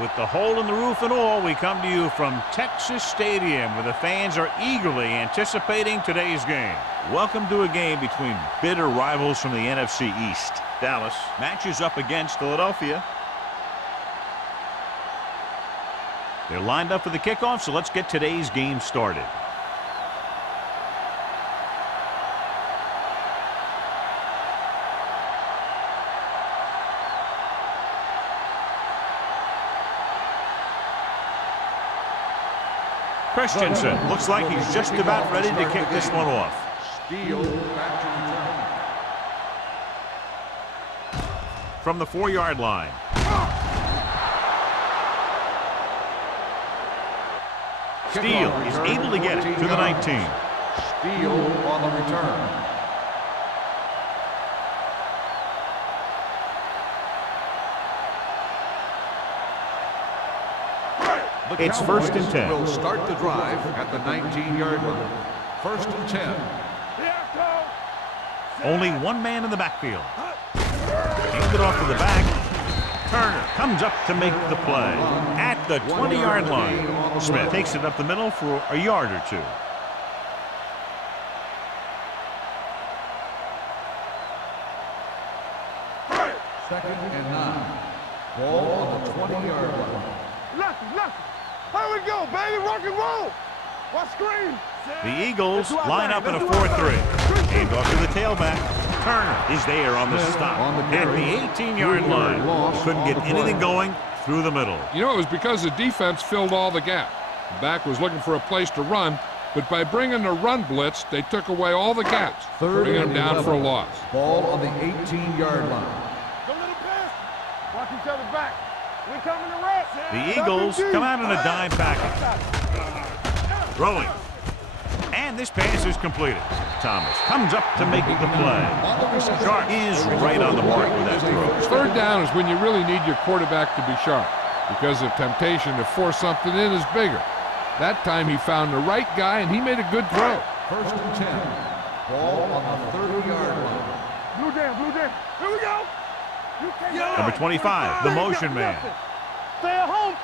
With the hole in the roof and all, we come to you from Texas Stadium, where the fans are eagerly anticipating today's game. Welcome to a game between bitter rivals from the NFC East. Dallas matches up against Philadelphia. They're lined up for the kickoff, so let's get today's game started. Christensen looks like he's just about ready to kick this one off. Steele back to return. From the 4-yard line. Steele is able to get it to the 19. Steele on the return. It's 1st and 10. Will start the drive at the 19-yard line. 1st and 10. Only one man in the backfield. Hands it off to the back. Turner comes up to make the play at the 20-yard line. Smith takes it up the middle for a yard or two. Second and 9. Ball on the 20-yard line. Lucky. Here we go, baby. Rock and roll. What screen? The Eagles line up in a 4-3. Hand off to the tailback. Turner is there on the stop at the 18-yard line. Couldn't get anything going through the middle. You know, it was because the defense filled all the gap. The back was looking for a place to run, but by bringing the run blitz, they took away all the gaps, bringing them down for a loss. Ball on the 18-yard line. Go little pass. Watch each other back. We coming to rest. The Eagles come out in a dime package. Throwing. And this pass is completed. Thomas comes up to make the play. Sharp is right on the mark with that throw. 3rd down is when you really need your quarterback to be sharp, because the temptation to force something in is bigger. That time he found the right guy, and he made a good throw. 1st and 10. Ball on the 30-yard line. Blue down. Here we go. Number 25, the motion man. Stay at home.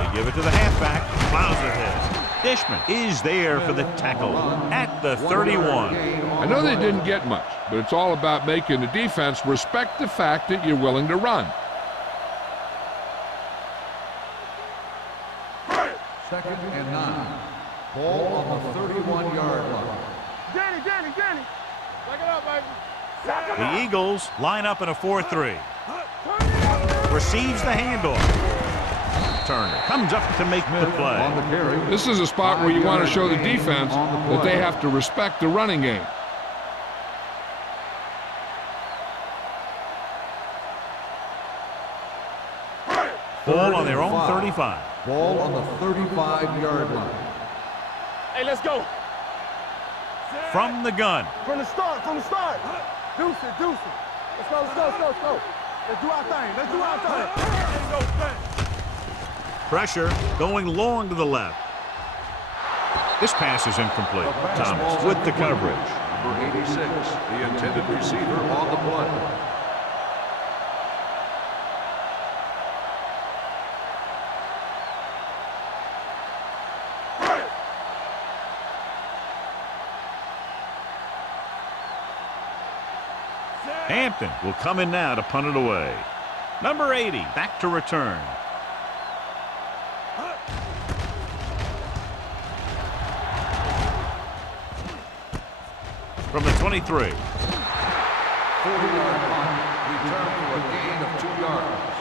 They give it to the halfback. Plows ahead. Dishman is there for the tackle at the 31. I know they didn't get much, but it's all about making the defense respect the fact that you're willing to run. 2nd and 9. Ball on the 31-yard line. Danny. Back it up, baby. The Eagles line up in a 4-3. Receives the handoff. Turner comes up to make the play. This is a spot where you want to show the defense that they have to respect the running game. Ball on their own 35. Ball on the 35-yard line. Hey, let's go. From the gun. From the start. Deuce it. Let's go. Let's do our thing. Pressure going long to the left. This pass is incomplete. Thomas with the coverage. Number 86, the intended receiver on the play. Hampton will come in now to punt it away. Number 80 back to return. From the 23. 40-yard punt, return for a gain of 2 yards.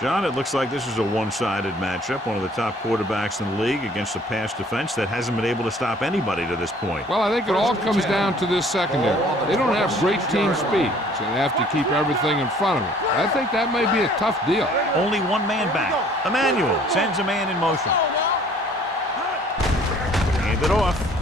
John, it looks like this is a one-sided matchup. One of the top quarterbacks in the league against a pass defense that hasn't been able to stop anybody to this point. Well, I think it all comes down to this secondary. They don't have great team speed, so they have to keep everything in front of them. I think that may be a tough deal. Only one man back. Emmanuel sends a man in motion. Hand it off.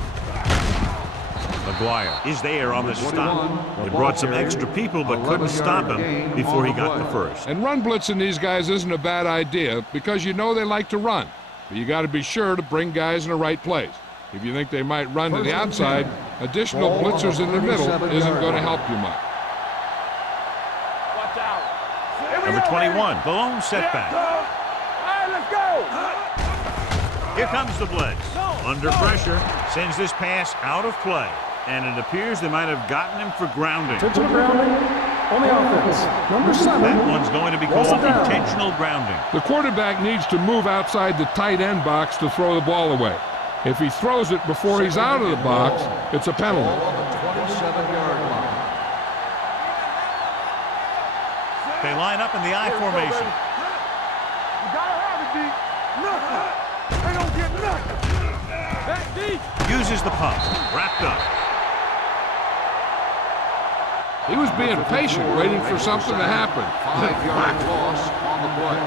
McGuire is there on the stop. They brought some extra people but couldn't stop him before he got the first. And run blitzing these guys isn't a bad idea because you know they like to run. But you got to be sure to bring guys in the right place. If you think they might run to the outside, additional blitzers in the middle isn't going to help you much. Number 21, the lone setback. All right, let's go. Here comes the blitz. Under pressure, sends this pass out of play. And it appears they might have gotten him for grounding. Intentional grounding on the offense. Number 7. That one's going to be called intentional grounding. The quarterback needs to move outside the tight end box to throw the ball away. If he throws it before he's out of the box, it's a penalty. Ball on the 27-yard line. They line up in the I formation. You gotta have it, D. Nothing. They don't get nothing. Back deep. Uses the pump. Wrapped up. He was being patient, waiting for something to happen. 5-yard loss on the play.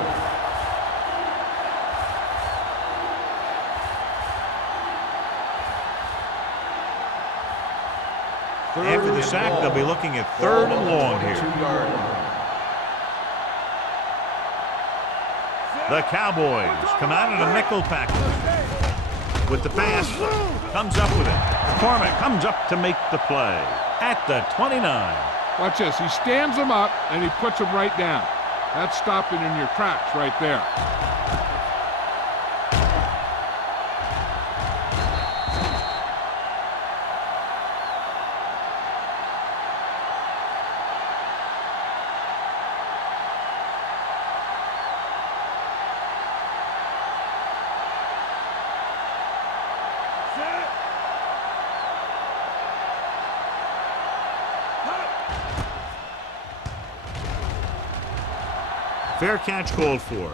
After the sack, they'll be looking at 3rd and long here. 2-yard line. The Cowboys come out in a nickel package. With the pass, comes up with it. McCormick comes up to make the play at the 29. Watch this. He stands them up, and he puts them right down. That's stopping in your tracks right there. Fair catch called for.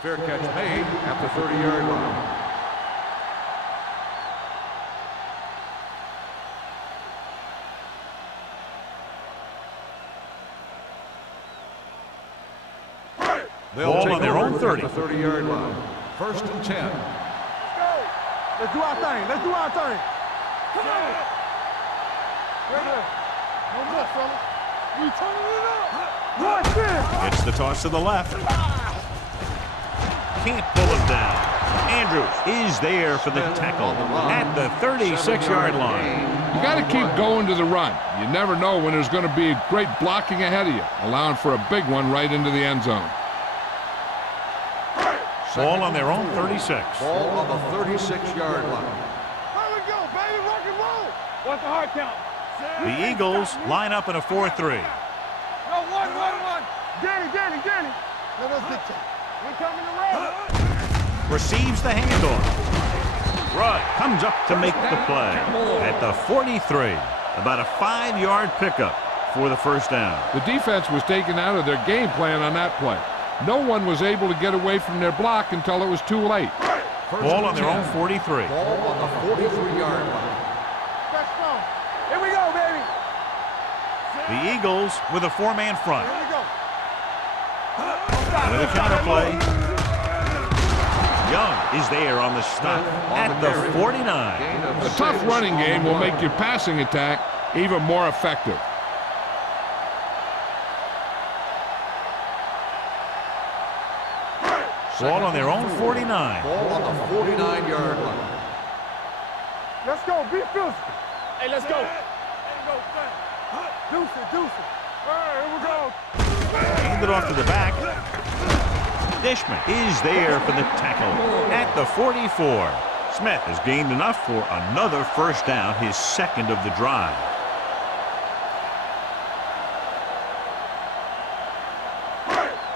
Fair catch made at the 30-yard line. Ball on their own 30. At the 30-yard line. 1st and 10. Let's go. Let's do our thing. Let's do our thing. Right there. No more, fella. We turning it up. Watch this. It's the toss to the left. Can't pull him down. Andrews is there for the tackle at the 36-yard line. You got to keep going to the run. You never know when there's going to be great blocking ahead of you, allowing for a big one right into the end zone. Ball on their own 36. Ball on the 36-yard line. Here we go, baby. Rock and roll. What's the hard count? The Eagles line up in a 4-3. No, one. Danny. Let us dictate. We coming to roll. Receives the handoff. Rudd comes up to make the play at the 43. About a 5-yard pickup for the first down. The defense was taken out of their game plan on that play. No one was able to get away from their block until it was too late. Ball on their own 43. Ball on the 43-yard line. That's strong. Here we go, baby. The Eagles with a 4-man front. Here we go. With a counter play. Young is there on the stop at the 49. A tough running game will make your passing attack even more effective. Ball on their own 49. Ball on the 49-yard line. Let's go. Be physical. Hey, let's go. Deuce it. All right, here we go. Hand it off to the back. Dishman is there for the tackle at the 44. Smith has gained enough for another first down, his second of the drive.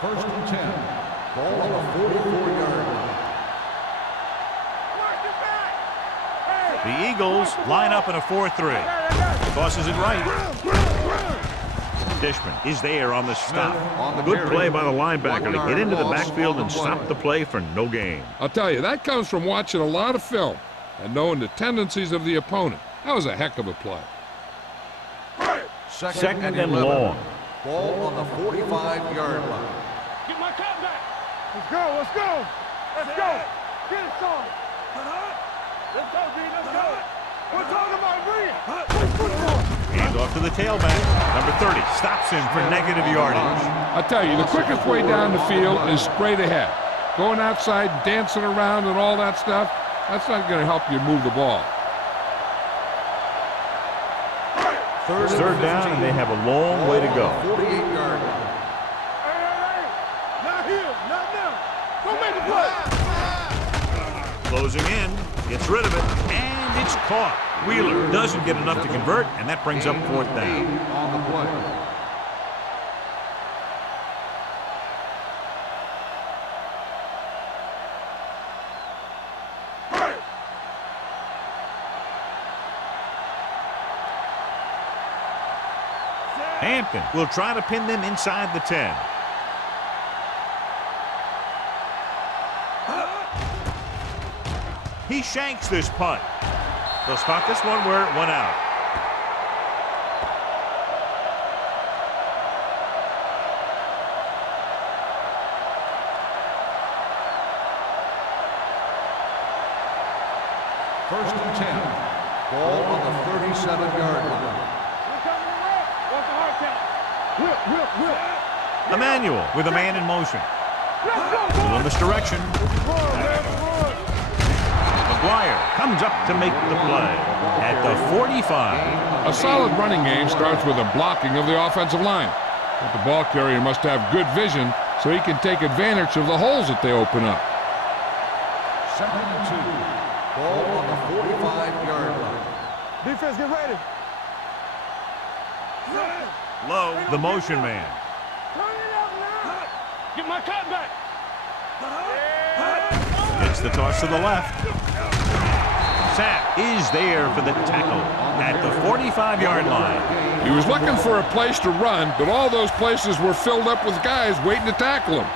First and 10. Ball on the 44-yard line. The Eagles line up in a 4-3. Tosses it right. Dishman is there on the stop. on the Good carry. play by the linebacker to 1 get into the yard loss backfield on and the play. stop the play for no gain. I'll tell you, that comes from watching a lot of film and knowing the tendencies of the opponent. That was a heck of a play. Second and long. Ball on the 45-yard line. Get my cut back. Let's go, let's go. Let's go. Get it, son. Let's go, D, let's go. We're talking about bringing. Play football. Hand off to the tailback. Number 30 stops him for negative yardage. I'll tell you, the quickest way down the field is straight ahead. Going outside, dancing around and all that stuff, that's not going to help you move the ball. Third down, and they have a long way to go. 48-yard line. Hey. Not here, not now. Go make the play. Closing in, gets rid of it, and it's caught. Wheeler doesn't get enough to convert, and that brings up fourth down. On the play. Hampton will try to pin them inside the 10. He shanks this punt. They'll spot this one where it went out. First and 10. Ball on the 37-yard line. We're coming to rock. What's the hard count? Whip. Emmanuel with a man in motion. Let's go, Little boys. misdirection. Run, man, run. McGuire comes up to make the play at the 45. A solid running game starts with a blocking of the offensive line. But the ball carrier must have good vision so he can take advantage of the holes that they open up. Second and 2. Ball on the 45-yard line. Defense, get ready. Low, the motion man. Turn it up now. Get my cut back. Gets the toss to the left. Sack is there for the tackle at the 45-yard line. He was looking for a place to run, but all those places were filled up with guys waiting to tackle him.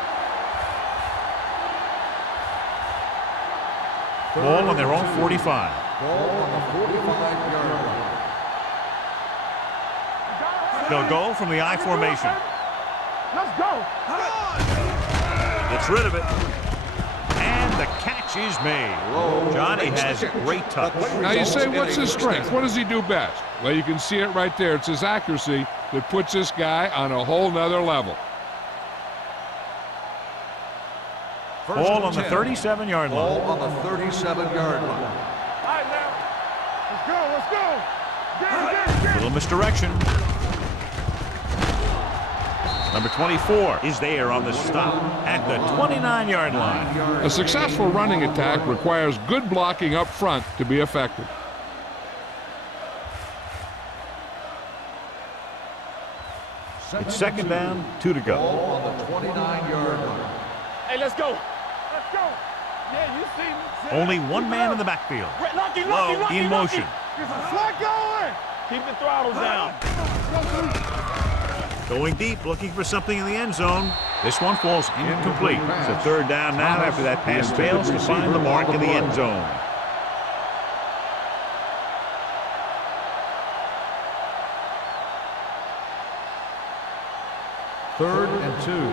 Ball on their own 45. Ball on the 45-yard line. They'll go from the I formation. Let's go. Gets rid of it. And the catch is made. Johnny has great touch. Now you say, what's his strength? What does he do best? Well, you can see it right there. It's his accuracy that puts this guy on a whole nother level. Ball on the 37-yard Ball line. on the 37-yard line. All right, now. Let's go, let's go. Get it. Little misdirection. Number 24 is there on the stop at the 29-yard line. A successful running attack requires good blocking up front to be effective. It's second down, 2 to go. Ball on the 29-yard line. Hey, let's go. Let's go. Yeah, you see me. Only one man in the backfield. Lucky, Low in motion. Get some slack going. Keep the throttle down. Going deep, looking for something in the end zone. This one falls incomplete. It's a third down now after that pass fails to find the mark in the end zone. Third and 2.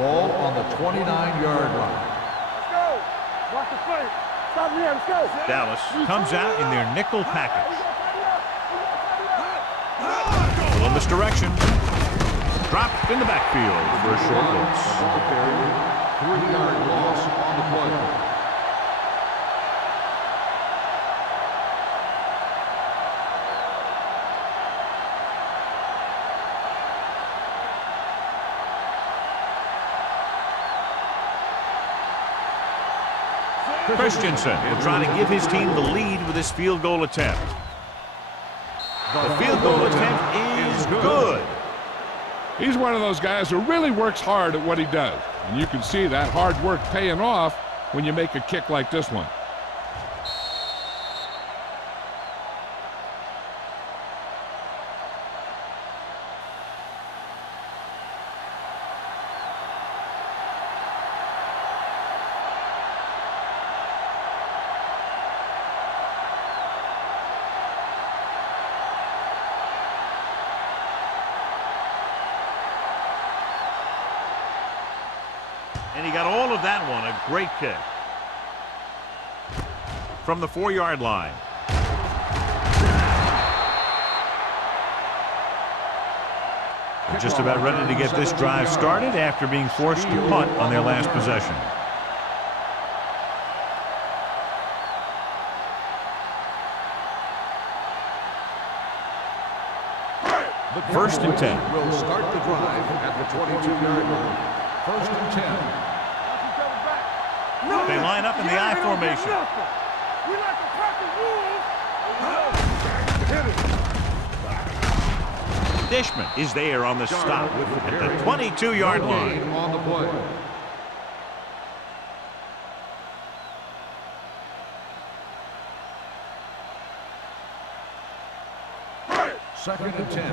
Ball on the 29-yard line. Let's go. Watch the play. Stop here. Let's go. Dallas comes out in their nickel package. A little misdirection. Dropped in the backfield for a short loss. 3-yard loss on the play. Christensen will try to give his team the lead with this field goal attempt. The field goal attempt is good. He's one of those guys who really works hard at what he does. And you can see that hard work paying off when you make a kick like this one. And he got all of that one. A great kick. From the 4-yard line. They're just about ready to get this drive started after being forced to punt on their last possession. First and 10. Will start the drive at the 22-yard line. First and 10. They line up in the I formation. We like to practice rules. Dishman is there on the stop at the 22-yard line. On the play. Second and 10.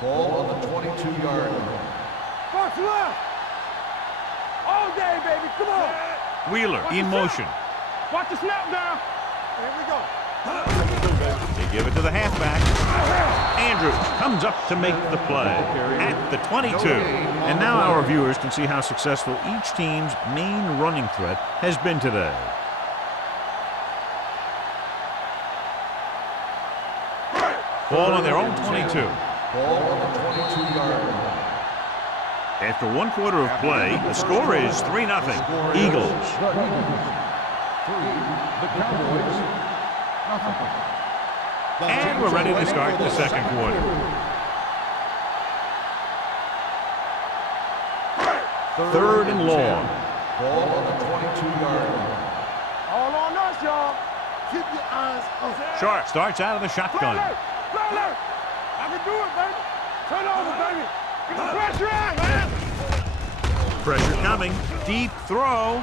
Ball on the 22-yard line. Box left. All day, baby. Come on. Wheeler in motion. Watch the snap down. Here we go. They give it to the halfback. Andrews comes up to make the play at the 22. And now our viewers can see how successful each team's main running threat has been today. Ball on their own 22. Ball on the 22-yard line. After 1 quarter of play, the score is 3-0. Eagles. 3. The Cowboys. Nothing. And we're ready to start the second quarter. Third and long. Ball on the 22-yard line. All on us, y'all. Keep your eyes open. Sharp starts out of the shotgun. I can do it, baby. Turn over, baby. Get the pressure on, man. Pressure coming. Deep throw.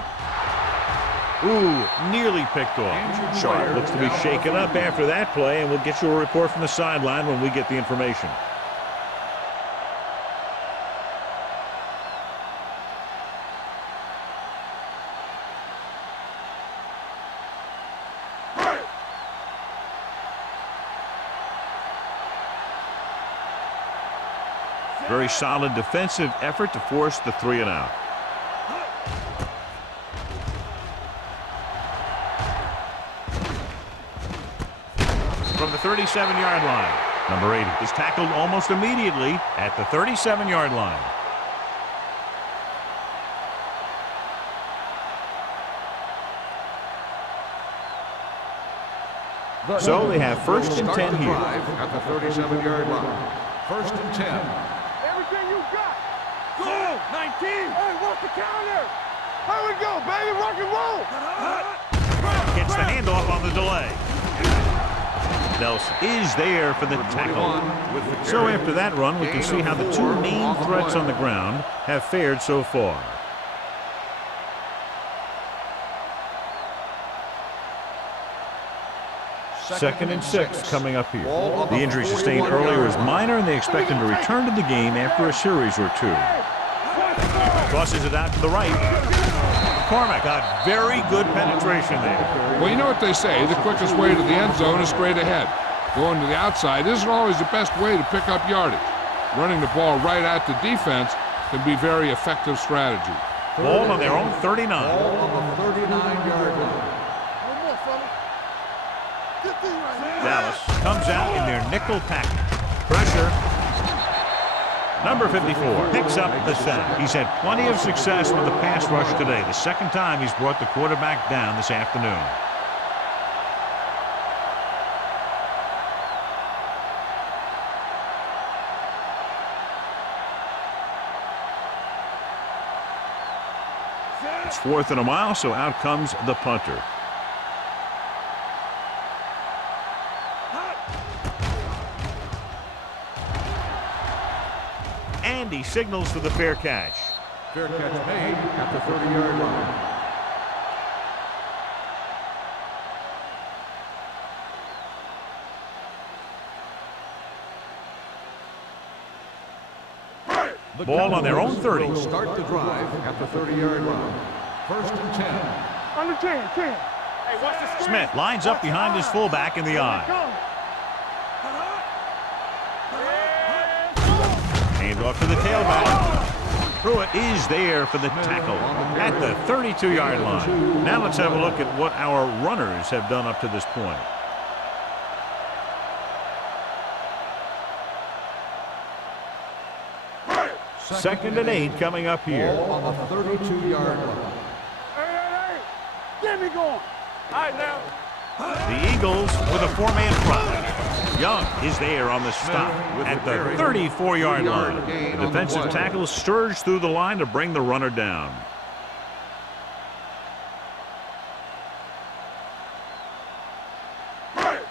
Ooh, nearly picked off. Sharp looks to be shaken up after that play, and we'll get you a report from the sideline when we get the information. Very solid defensive effort to force the 3 and out. From the 37-yard line, number 80 is tackled almost immediately at the 37-yard line. So they have first and 10 here. At the 37-yard line. First and 10. Everything you got. Go. 19. Hey, what's the counter? Here we go, baby. Rock and roll. Gets the handoff on the delay. Nelson is there for the tackle. So after that run, we can see how the 2 main threats on the ground have fared so far. Second and 6 coming up here. The injury sustained earlier is minor, and they expect him to return to the game after a series or 2. Crosses it out to the right. McCormick got very good penetration there. Well, you know what they say, the quickest way to the end zone is straight ahead. Going to the outside isn't always the best way to pick up yardage. Running the ball right at the defense can be very effective strategy. Ball on their own 39. Ball on the 39-yard line. One more, fella. Good thing right here. Dallas comes out in their nickel package. Pressure. Number 54 picks up the sack. He's had plenty of success with the pass rush today. The second time he's brought the quarterback down this afternoon. It's 4th and a mile, so out comes the punter. And he signals for the fair catch. Fair catch made at the 30-yard line. Ball on their own 30. Will start the drive at the 30-yard line. First and 10. Under 10. Hey, watch the screen. Smith lines up behind his fullback in the eye. Hand off to the tailback. through it. Is there for the tackle at the 32-yard line. Now let's have a look at what our runners have done up to this point. Second and 8 coming up here. Ball on the 32-yard line. Hey, get me going. All right, now. The Eagles with a 4-man front. Young is there on the stop at the 34-yard line. The defensive tackle surged through the line to bring the runner down.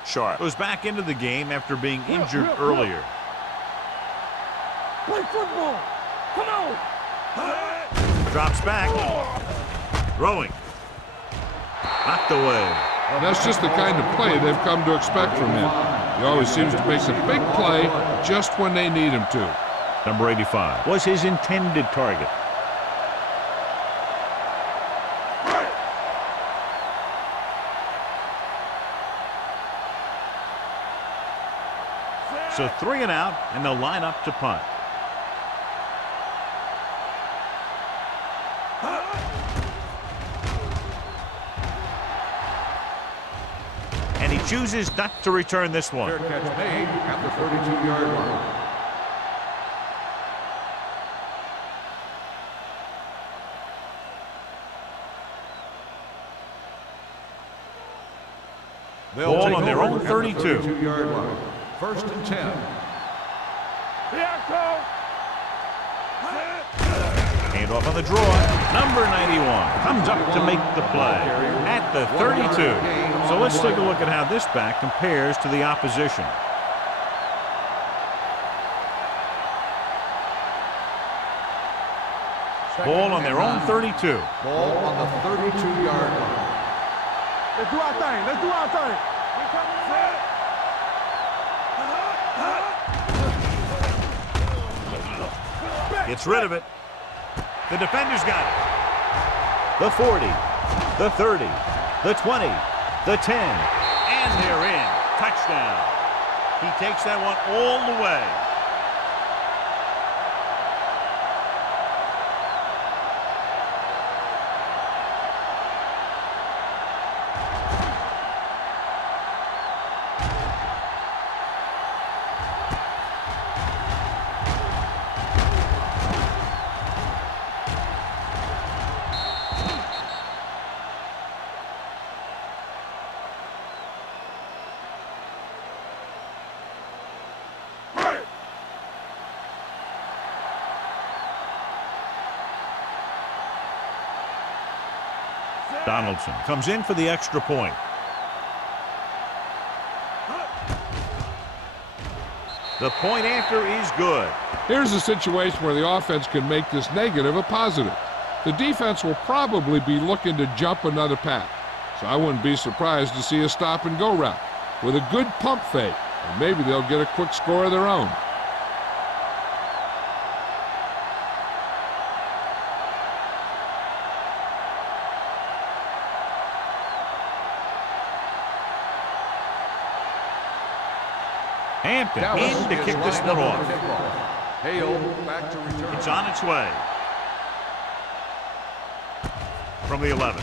Sharp goes back into the game after being injured earlier. Play football. Come on. Drops back. Throwing. Knocked away. That's just the kind of play they've come to expect from him. He always seems to make a big play just when they need him to. Number 85 was his intended target. So 3 and out, and they'll line up to punt. And he chooses not to return this one. Fair catch made at the 32-yard line. Ball on their own 32. 32-yard line. First and 10. Hand off on the draw. Number 91 comes up to make the play at the 32. So let's take a look at how this back compares to the opposition. Ball on their own 32. Ball on the 32-yard line. Let's do our thing. Let's do our thing. Gets rid of it. The defender's got it. The 40, the 30, the 20, the 10, and they're in. Touchdown. He takes that one all the way. Donaldson comes in for the extra point. The point after is good. Here's a situation where the offense can make this negative a positive. The defense will probably be looking to jump another pass, so I wouldn't be surprised to see a stop-and-go route with a good pump fake, and maybe they'll get a quick score of their own. Hampton in to kick this one off. Hale back to return. It's on its way. From the 11.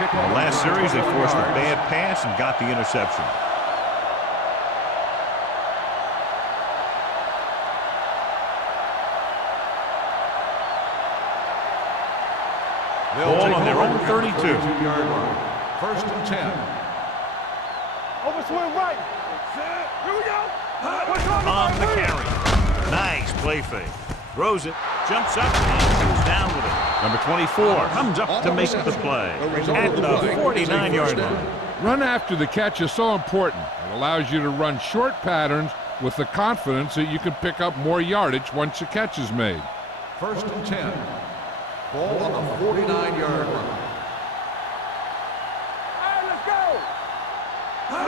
In the last series, they forced a bad pass and got the interception. Ball on their own 32. 32-yard line. First and 10. Over swing right. Here we go. On the carry. Nice play fake. Throws it, jumps up, and goes down with it. Number 24 comes up to make the play at the 49-yard line. Run after the catch is so important. It allows you to run short patterns with the confidence that you can pick up more yardage once the catch is made. First and 10. Ball on the 49-yard line.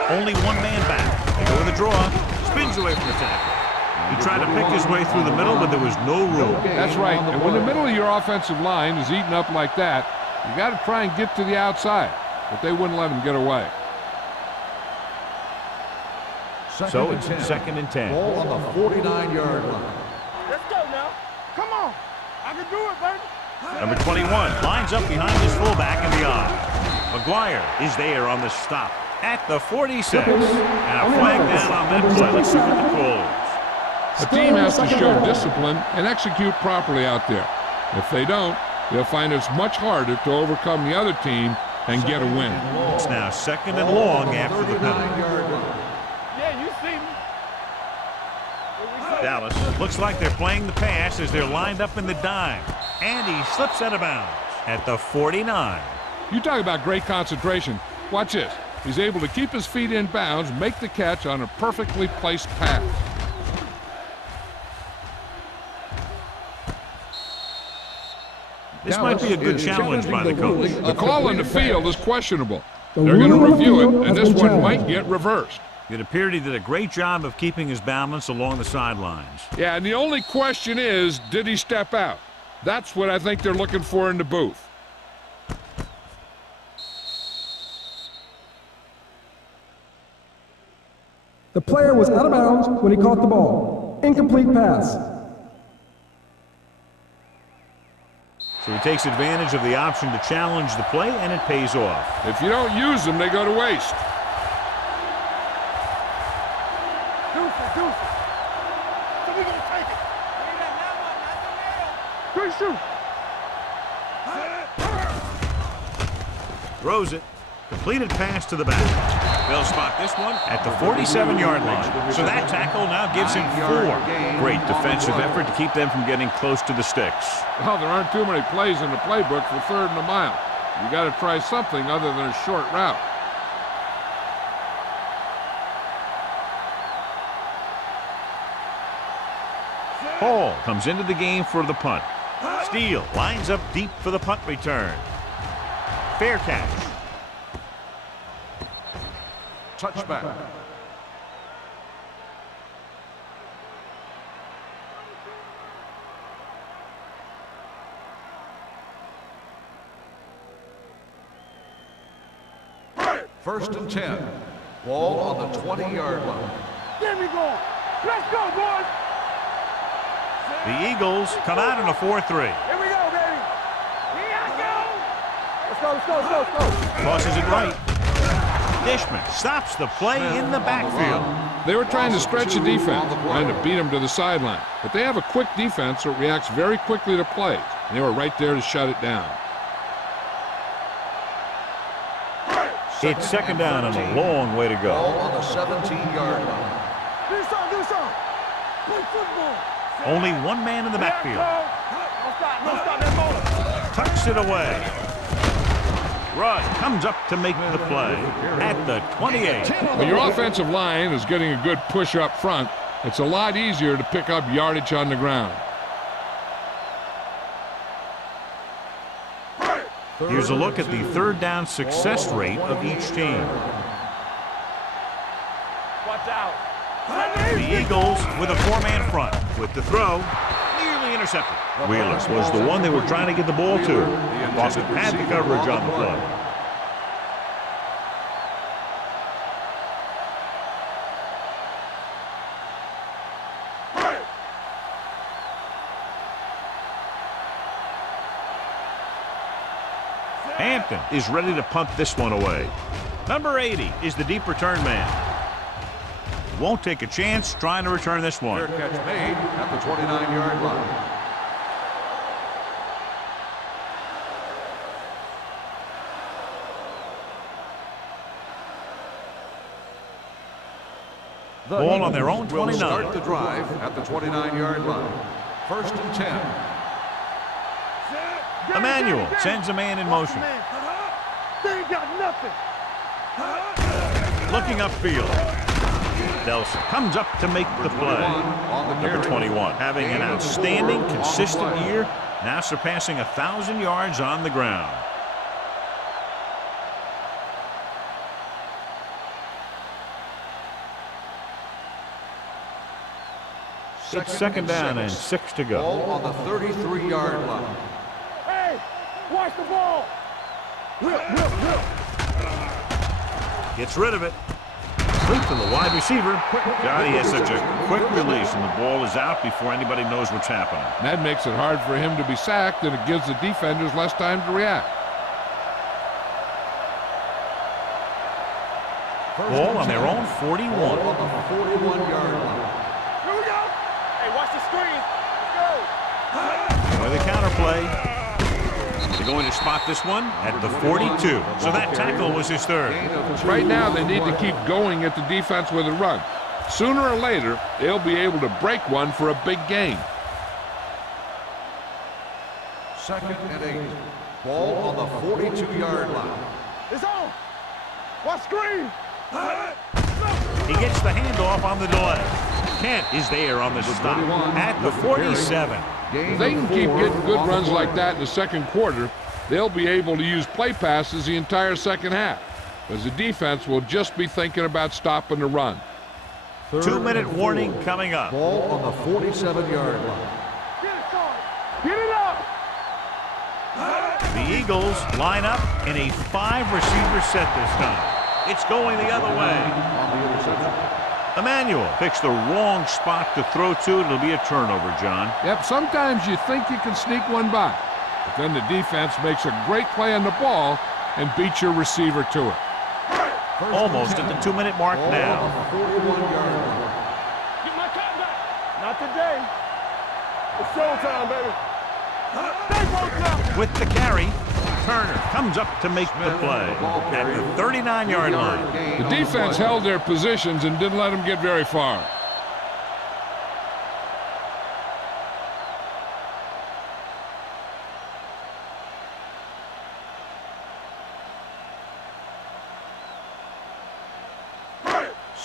Only one man back. They go with a draw. Spins away from the tackle. He tried to pick his way through the middle, but there was no room. That's right. And when the middle of your offensive line is eaten up like that, you got to try and get to the outside. But they wouldn't let him get away. So it's 2nd and 10. Ball on the 49-yard line. Let's go now. Come on. I can do it, baby. Number 21 lines up behind his fullback in the eye. McGuire is there on the stop at the 46. And a flag down on that play. Let's see what the call is. A team has to show discipline and execute properly out there. If they don't, they'll find it's much harder to overcome the other team and get a win. It's now 2nd and long after the penalty. Yeah, you see me. Dallas looks like they're playing the pass as they're lined up in the dime. And he slips out of bounds at the 49. You talk about great concentration. Watch this. He's able to keep his feet in bounds, make the catch on a perfectly placed pass. This might be a good challenge by the coach. The call on the field is questionable. They're going to review it, and this one might get reversed. It appeared he did a great job of keeping his balance along the sidelines. Yeah, and the only question is, did he step out? That's what I think they're looking for in the booth. The player was out of bounds when he caught the ball. Incomplete pass. So he takes advantage of the option to challenge the play, and it pays off. If you don't use them, they go to waste. Deuces. So we're going to take it. Good shoot. Throws it. Completed pass to the back. They'll spot this one at the 47-yard line. So that tackle now gives him 4. Great defensive effort to keep them from getting close to the sticks. Well, there aren't too many plays in the playbook for 3rd and a mile. You got to try something other than a short route. Hall comes into the game for the punt. Steele lines up deep for the punt return. Fair catch. Touchback. First and 10. Ball on the 20-yard line. Get me going. Let's go, boys. The Eagles come out in a 4-3. Here we go, baby. Here I go. Let's go. Tosses it right. Dishman stops the play in the backfield. They were trying to stretch the defense, trying to beat them to the sideline. But they have a quick defense that reacts very quickly to plays, and they were right there to shut it down. It's 2nd down and a long way to go. Ball on the 17-yard line. Do something. Play football. Only one man in the backfield. Don't stop that motor. Tucks it away. Rudd comes up to make the play at the 28. When your offensive line is getting a good push up front, it's a lot easier to pick up yardage on the ground. Here's a look at the 3rd down success rate of each team. Watch out. The Eagles with a 4-man front. With the throw, nearly intercepted. Wheeler was the one they were trying to get the ball to. Boston had the coverage on the play. Hampton is ready to punt this one away. Number 80 is the deep return man. Won't take a chance trying to return this one. Fair catch made at the 29-yard line. Ball on their own 29. Will start the drive at the 29-yard line. First and 10. Emmanuel sends a man in motion. They ain't got nothing. Looking upfield. Nelson comes up to make the play. Number 21 having an outstanding, consistent year, now surpassing 1,000 yards on the ground. It's 2nd down and 6 to go. Ball on the 33-yard line. Hey, watch the ball. Gets rid of it. Complete to the wide receiver. God, he has such a quick release, and the ball is out before anybody knows what's happening. That makes it hard for him to be sacked, and it gives the defenders less time to react. Ball on their own 41. Ball on the 41-yard line. Here we go. Hey, watch the screen. Let's go. With a counter play. They're going to spot this one at the 42. So that tackle was his third. Right now, they need to keep going at the defense with a run. Sooner or later, they'll be able to break one for a big gain. 2nd and 8. Ball on the 42-yard line. It's on. Watch screen. He gets the handoff on the delay. Kent is there on the stop at the 47. If they can keep getting good runs like that in the second quarter, they'll be able to use play passes the entire second half, as the defense will just be thinking about stopping the run. 2-minute warning coming up. Ball on the 47-yard line. Get it, son. Get it up. The Eagles line up in a 5-receiver set this time. It's going the other way. On the interception. Emmanuel picks the wrong spot to throw to. It'll be a turnover, John. Yep, sometimes you think you can sneak one by, but then the defense makes a great play on the ball and beats your receiver to it. Almost at the 2-minute mark Ball now. on the 41-yard line. Get my cat back. Not today. It's showtime, baby. Stay close now. With the carry, Turner comes up to make the play at the 39-yard line. The defense held their positions and didn't let them get very far.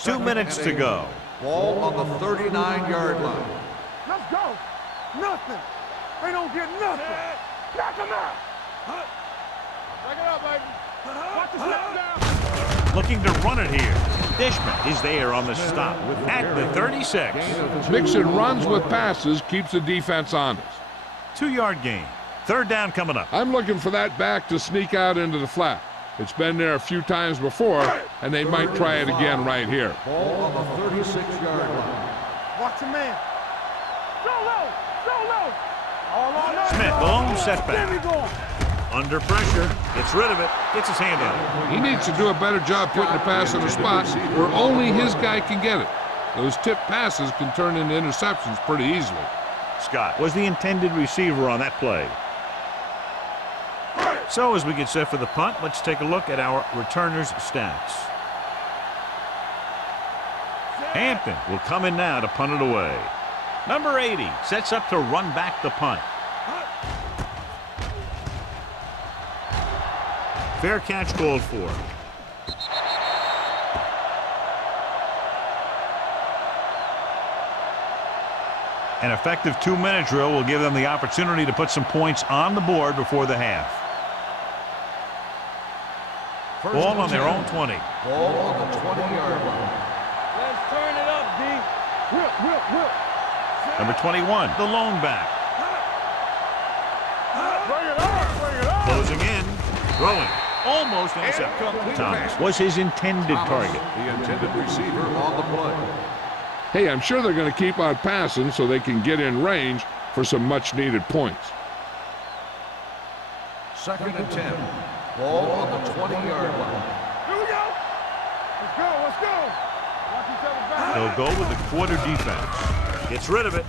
Two minutes to go. Ball on the 39-yard line. Let's go. Nothing. They don't get nothing. Knock them out. Back it up, baby. Watch the snap down. Looking to run it here. Dishman is there on the stop at the 36. Mixing runs with passes keeps the defense honest. 2-yard gain. Third down coming up. I'm looking for that back to sneak out into the flat. It's been there a few times before, and they might try it again right here. Ball on the 36-yard line. Watch the man. Go low. Go low. All on us. Smith, the lone There we setback. go. Under pressure. Gets rid of it. Gets his hand in. He needs to do a better job putting the pass in a spot where only his guy can get it. Those tip passes can turn into interceptions pretty easily. Scott was the intended receiver on that play. So as we get set for the punt, let's take a look at our returners' stats. Hampton will come in now to punt it away. Number 80 sets up to run back the punt. Fair catch called for. An effective 2-minute drill will give them the opportunity to put some points on the board before the half. Ball on their own 20. Ball on the 20-yard line. Let's turn it up, D. Whip. Number 21, the lone back. Bring it on. Closing in, throwing, almost intercepted. Thomas was his intended target. The intended receiver on the play. Hey, I'm sure they're going to keep on passing so they can get in range for some much-needed points. 2nd and 10. Ball on the 20-yard line. Here we go. Let's go. Watch each other back. They'll go with the quarter defense. Gets rid of it,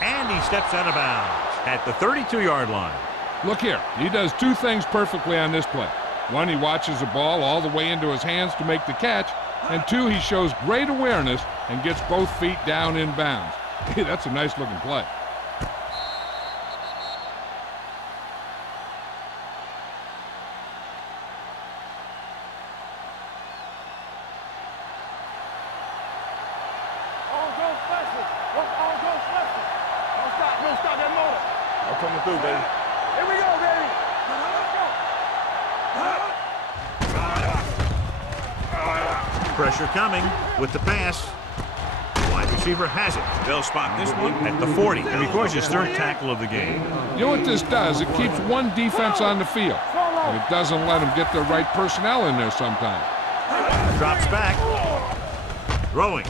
and he steps out of bounds at the 32-yard line. Look here, he does two things perfectly on this play. One, he watches the ball all the way into his hands to make the catch, and two, he shows great awareness and gets both feet down in bounds. Hey, that's a nice-looking play. Don't stop that motor. I'm coming through, baby. Here we go, baby. Let's go. Pressure coming with the pass. Wide receiver has it. They'll spot this one at the 40. And records his third tackle of the game. You know what this does? It keeps one defense on the field, and it doesn't let them get the right personnel in there sometimes. Drops back. Throwing.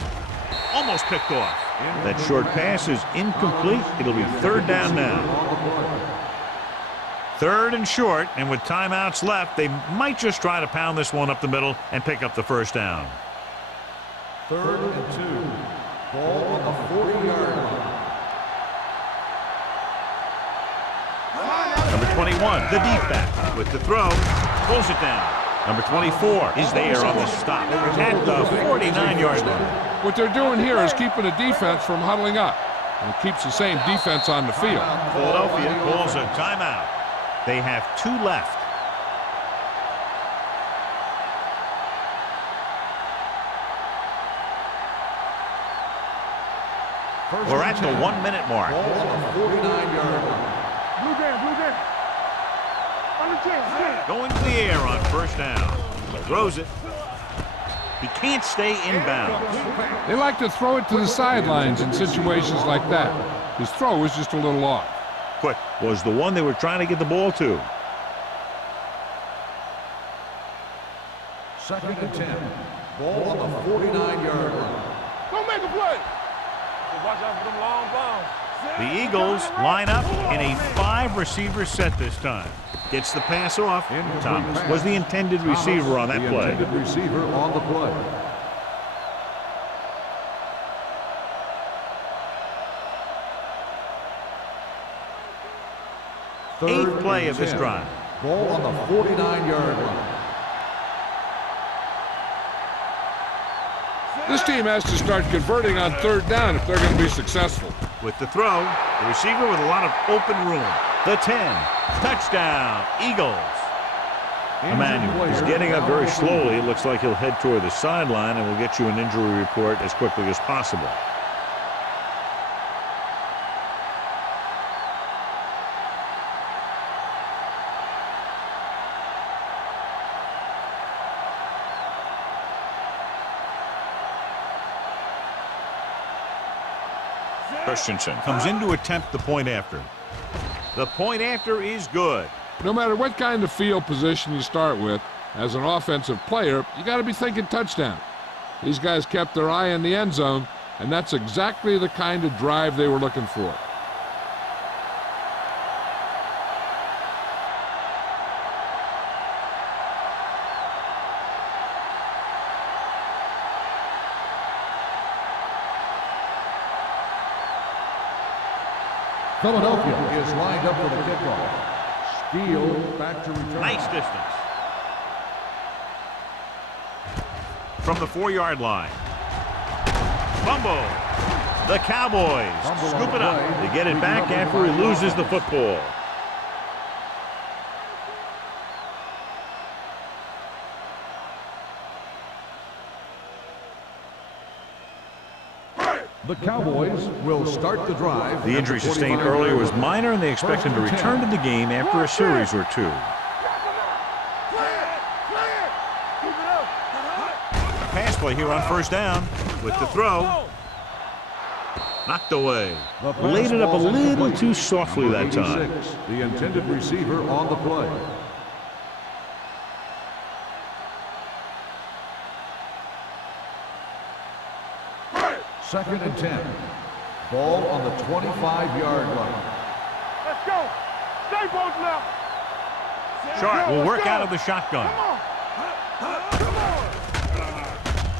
Almost picked off. That short pass is incomplete. It'll be third down now. Third and short, and with timeouts left, they might just try to pound this one up the middle and pick up the first down. 3rd and 2. Ball on the 40-yard line. Number 21, the deep back, with the throw, pulls it down. Number 24 is there on the stop at the 49-yard line. What they're doing here is keeping the defense from huddling up, and it keeps the same defense on the field. Philadelphia calls a timeout. They have 2 left. We're at the 1-minute mark. Ball on the 49-yard line. Blue game. On the 10. Going to the air on first down. Throws it. He can't stay inbounds. They like to throw it to the sidelines in situations like that. His throw was just a little off. Quick was the one they were trying to get the ball to. 2nd and 10. Ball on the 49-yard line. Don't make a play. Watch out for them long balls. The Eagles line up in a 5-receiver set this time. Gets the pass off. Thomas was the intended receiver on that play. Intended receiver on the play. Eighth play of this drive. Ball on the 49-yard line. This team has to start converting on third down if they're going to be successful. With the throw, the receiver with a lot of open room. The 10. Touchdown, Eagles. Emmanuel is getting up very slowly. It looks like he'll head toward the sideline, and we'll get you an injury report as quickly as possible. Christensen comes in to attempt the point after. The point after is good. No matter what kind of field position you start with, as an offensive player, you got to be thinking touchdown. These guys kept their eye on the end zone, and that's exactly the kind of drive they were looking for. Philadelphia is lined up for the kickoff. Steele back to return. Nice distance. From the 4-yard line. Fumble. The Cowboys scoop it up. They get it back after he loses the football. The Cowboys will start the drive. The injury sustained earlier was minor, and they expect him to return to the game after a series or 2. Pass play here on first down with the throw. Knocked away. Laid it up a little too softly that time. The intended receiver on the play. Second and 10. Ball on the 25-yard line. Let's go. Stay both now. Sharp will work out of the shotgun.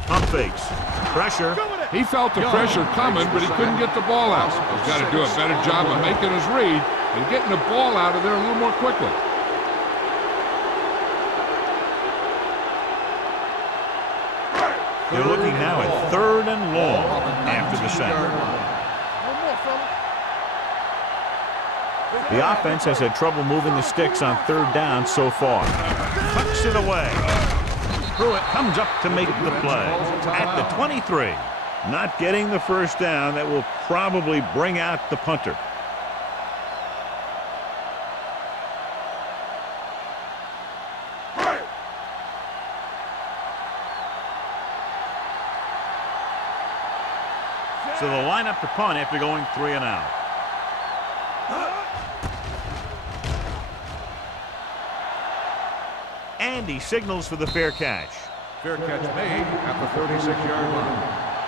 Pump fakes. Pressure. He felt the pressure coming, but he couldn't get the ball out. He's got to do a better job of making his read and getting the ball out of there a little more quickly. They're looking now at 3rd and long after the sack. The offense has had trouble moving the sticks on 3rd down so far. Tucks it away. Pruitt comes up to make the play at the 23. Not getting the first down. That will probably bring out the punter. So they'll line up to punt after going 3 and out. And he signals for the fair catch. Fair catch made at the 36-yard line.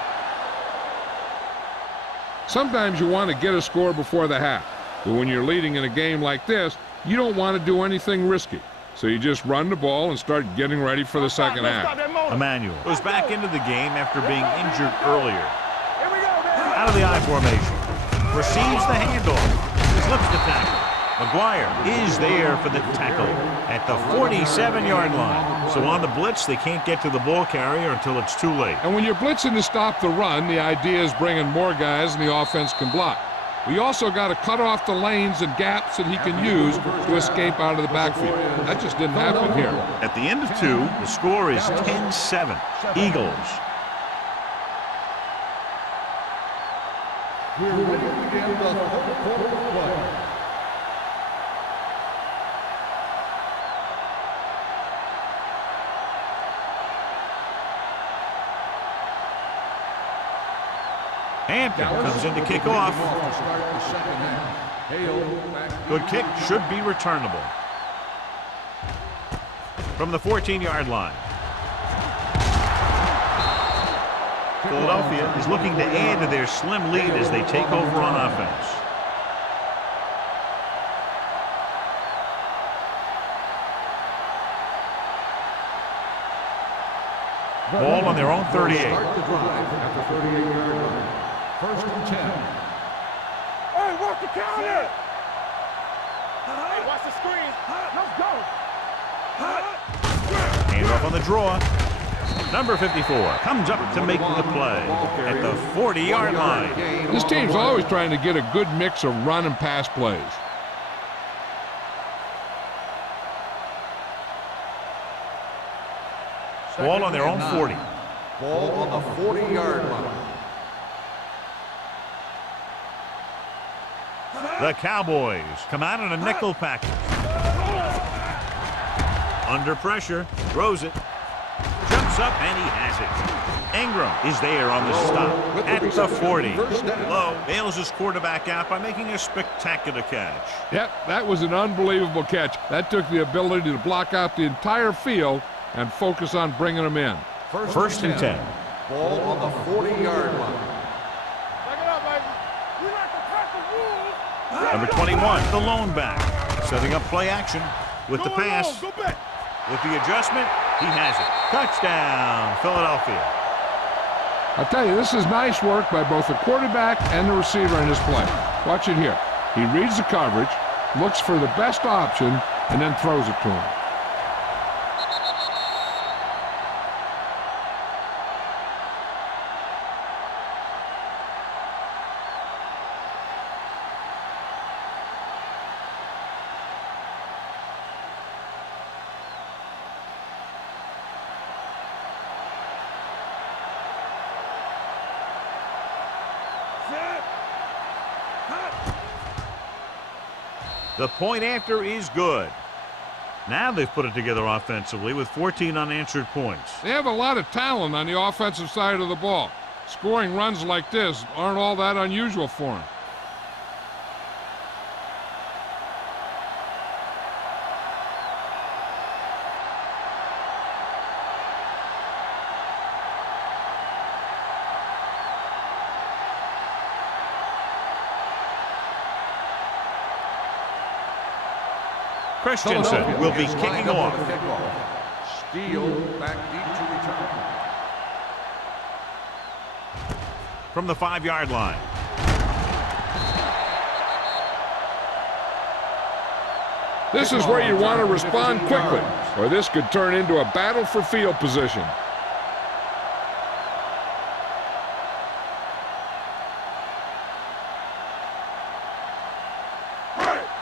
Sometimes you want to get a score before the half, but when you're leading in a game like this, you don't want to do anything risky. So you just run the ball and start getting ready for the second half. Emmanuel goes back into the game after being injured earlier. Out of the I formation. Receives the handoff. Slips the tackle. McGuire is there for the tackle at the 47-yard line. So on the blitz, they can't get to the ball carrier until it's too late. And when you're blitzing to stop the run, the idea is bringing more guys and the offense can block. We also got to cut off the lanes and gaps that he can use to escape out of the backfield. That just didn't happen here. At the end of 2, the score is 10-7. Eagles. We're ready to begin the third quarter of play. Hampton comes in to kick off. Good kick, should be returnable. From the 14-yard line. Philadelphia is looking to add to their slim lead as they take over on offense. Ball on their own 38. Start the drive at the 38-yard line. First and 10. Hey, watch the counter! Hey, watch the screen. Let's go. Hand off on the draw. Number 54 comes up to make the play at the 40-yard line. This team's always trying to get a good mix of run and pass plays. Ball on their own 40. Ball on the 40-yard line. The Cowboys come out in a nickel package. Under pressure, throws it, jumps up, and he has it. Ingram is there on the stop at the 40. Lowe bails his quarterback out by making a spectacular catch. Yep, that was an unbelievable catch. That took the ability to block out the entire field and focus on bringing them in. First and 10. Ball on the 40-yard line. Number 21, the lone back, setting up play action with the pass. With the adjustment, he has it. Touchdown, Philadelphia. I'll tell you, this is nice work by both the quarterback and the receiver in this play. Watch it here. He reads the coverage, looks for the best option, and then throws it to him. The point after is good. Now they've put it together offensively with 14 unanswered points. They have a lot of talent on the offensive side of the ball. Scoring runs like this aren't all that unusual for them. Christensen will be kicking off. Steele back deep to return. From the 5-yard line. This is where you want to respond quickly, or this could turn into a battle for field position.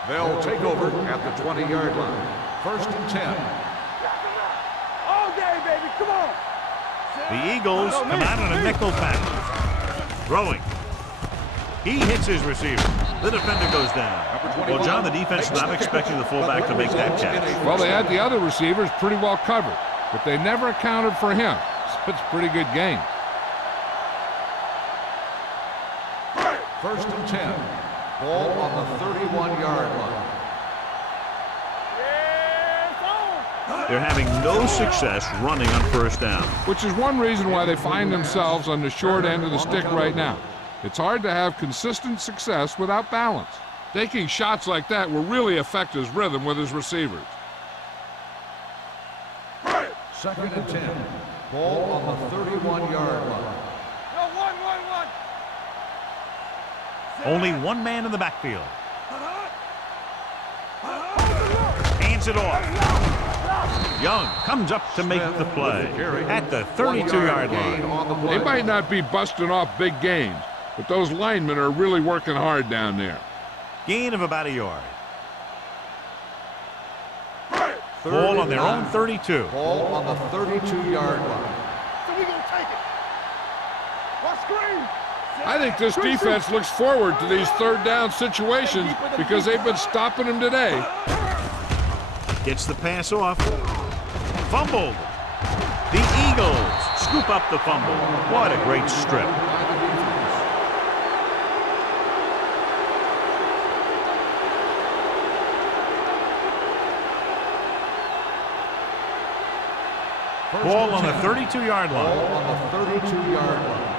They'll take over at the 20-yard line. First and 10. All day, baby, come on. The Eagles come out in a nickel package. Throwing. He hits his receiver. The defender goes down. Well, John, the defense is not expecting the fullback to make that catch. Well, they had the other receivers pretty well covered, but they never accounted for him. So it's a pretty good game. First and 10. Ball on the 31-yard line. They're having no success running on first down. Which is one reason why they find themselves on the short end of the stick right now. It's hard to have consistent success without balance. Taking shots like that will really affect his rhythm with his receivers. 2nd and 10. Ball on the 31-yard line. Only one man in the backfield. Hands it off. Young comes up to make the play at the 32-yard line. They might not be busting off big gains, but those linemen are really working hard down there. Gain of about a yard. Ball on their own 32. Ball on the 32-yard line. So we gonna take it. What screen? I think this defense looks forward to these third down situations because they've been stopping them today. Gets the pass off. Fumbled. The Eagles scoop up the fumble. What a great strip. Ball on the 32-yard line. Ball on the 32-yard line.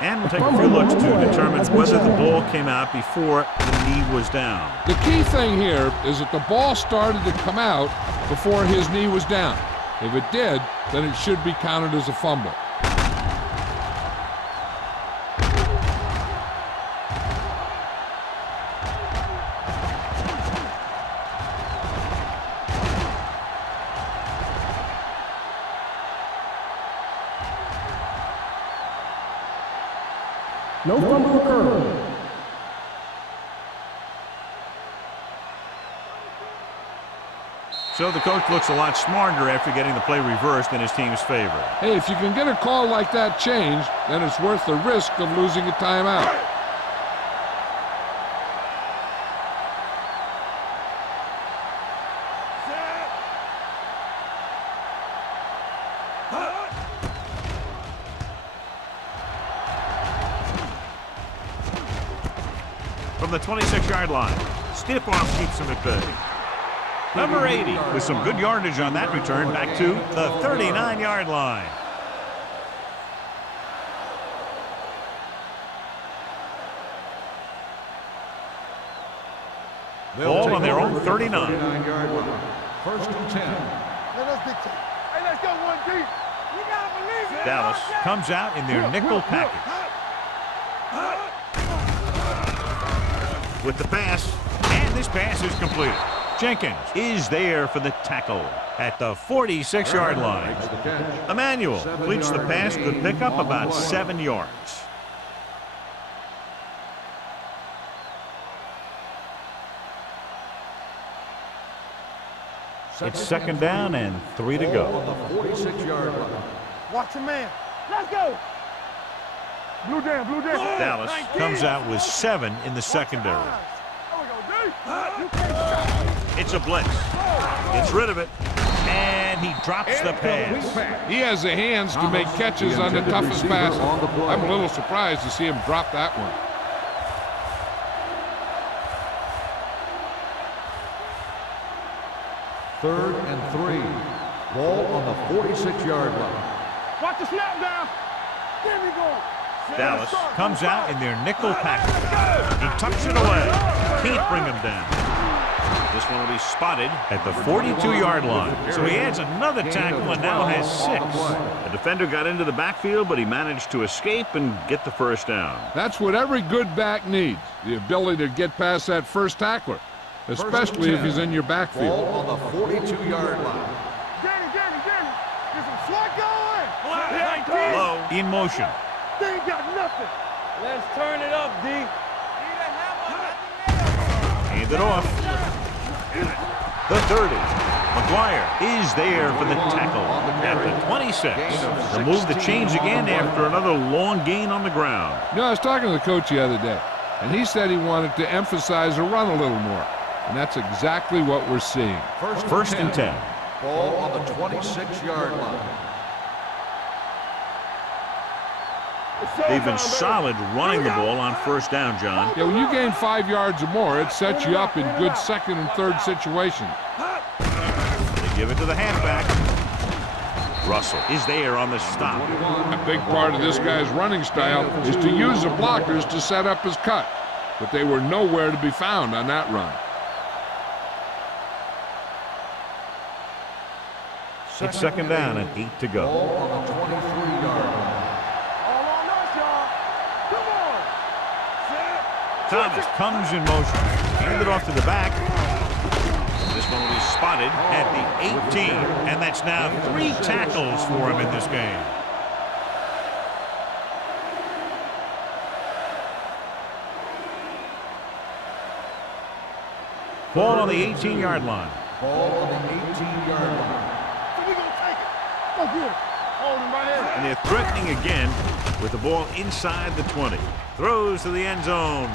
And we'll take a few looks to determine whether the ball came out before the knee was down. The key thing here is that the ball started to come out before his knee was down. If it did, then it should be counted as a fumble. No fumble occurred. So the coach looks a lot smarter after getting the play reversed in his team's favor. Hey, if you can get a call like that changed, then it's worth the risk of losing a timeout. From the 26-yard line, stiff arm keeps him at bay. Number 80 with some good yardage on that return back to the 39-yard line. Ball on their own 39. 39-yard line. 1st and 10. Let's dictate. Hey, let's go 1 deep. You gotta believe it. Dallas comes out in their nickel package. With the pass, and this pass is completed. Jenkins is there for the tackle at the 46-yard line. Emmanuel completes the pass, could pick up about 7 yards. It's 2nd down and 3 to go. On the 46-yard line. Watch your man. Let's go. Blue down, blue down. Dallas comes out with 7 in the secondary. It's a blitz. Gets rid of it. And he drops the pass. He has the hands to make catches on the toughest passes. I'm a little surprised to see him drop that one. Third and 3. Ball on the 46-yard line. Watch the snap down. There we go. Dallas comes out in their nickel package. He tucks it away. Can't bring him down. This one will be spotted at the 42-yard line. So he adds another tackle and now has 6. The defender got into the backfield, but he managed to escape and get the first down. That's what every good back needs, the ability to get past that first tackler, especially if he's in your backfield. Ball on the 42-yard line. Danny. There's some swat going. Low in motion. They ain't got nothing. Let's turn it up, D. Hand it off. The 30. McGuire is there for the tackle at the 26. The move to change again after another long gain on the ground. You know, I was talking to the coach the other day, and he said he wanted to emphasize the run a little more. And that's exactly what we're seeing. First and 10. Ball on the 26-yard line. They've been solid running the ball on first down, John. Yeah, when you gain 5 yards or more, it sets you up in good second and third situations. They give it to the halfback. Russell is there on the stop. A big part of this guy's running style is to use the blockers to set up his cut, but they were nowhere to be found on that run. It's second down and 8 to go. Ball on the 23-yard line. All on us, y'all. Come on. Thomas comes in motion. Handed off to the back. This one will be spotted at the 18. And that's now 3 tackles for him in this game. Ball on the 18-yard line. Ball on the 18-yard line. We gonna take it. Go get it. Hold him right here. And they're threatening again with the ball inside the 20. Throws to the end zone.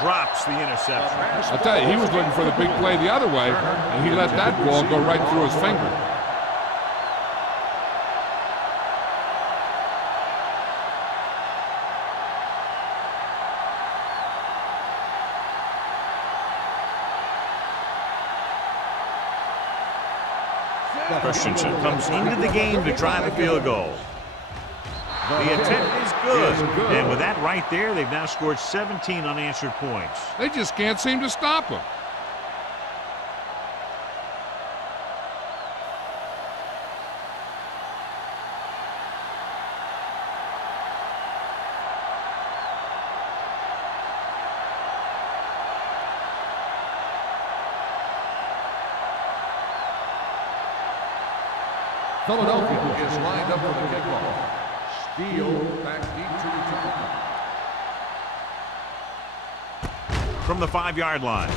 Drops the interception. I'll tell you, he was looking for the big play the other way, and he let that ball go right through his finger. Christensen comes into the game to try the field goal. The attempt is good. And with that right there, they've now scored 17 unanswered points. They just can't seem to stop him. Philadelphia is lined up for the kickoff. Steele back deep to return. From the 5-yard line.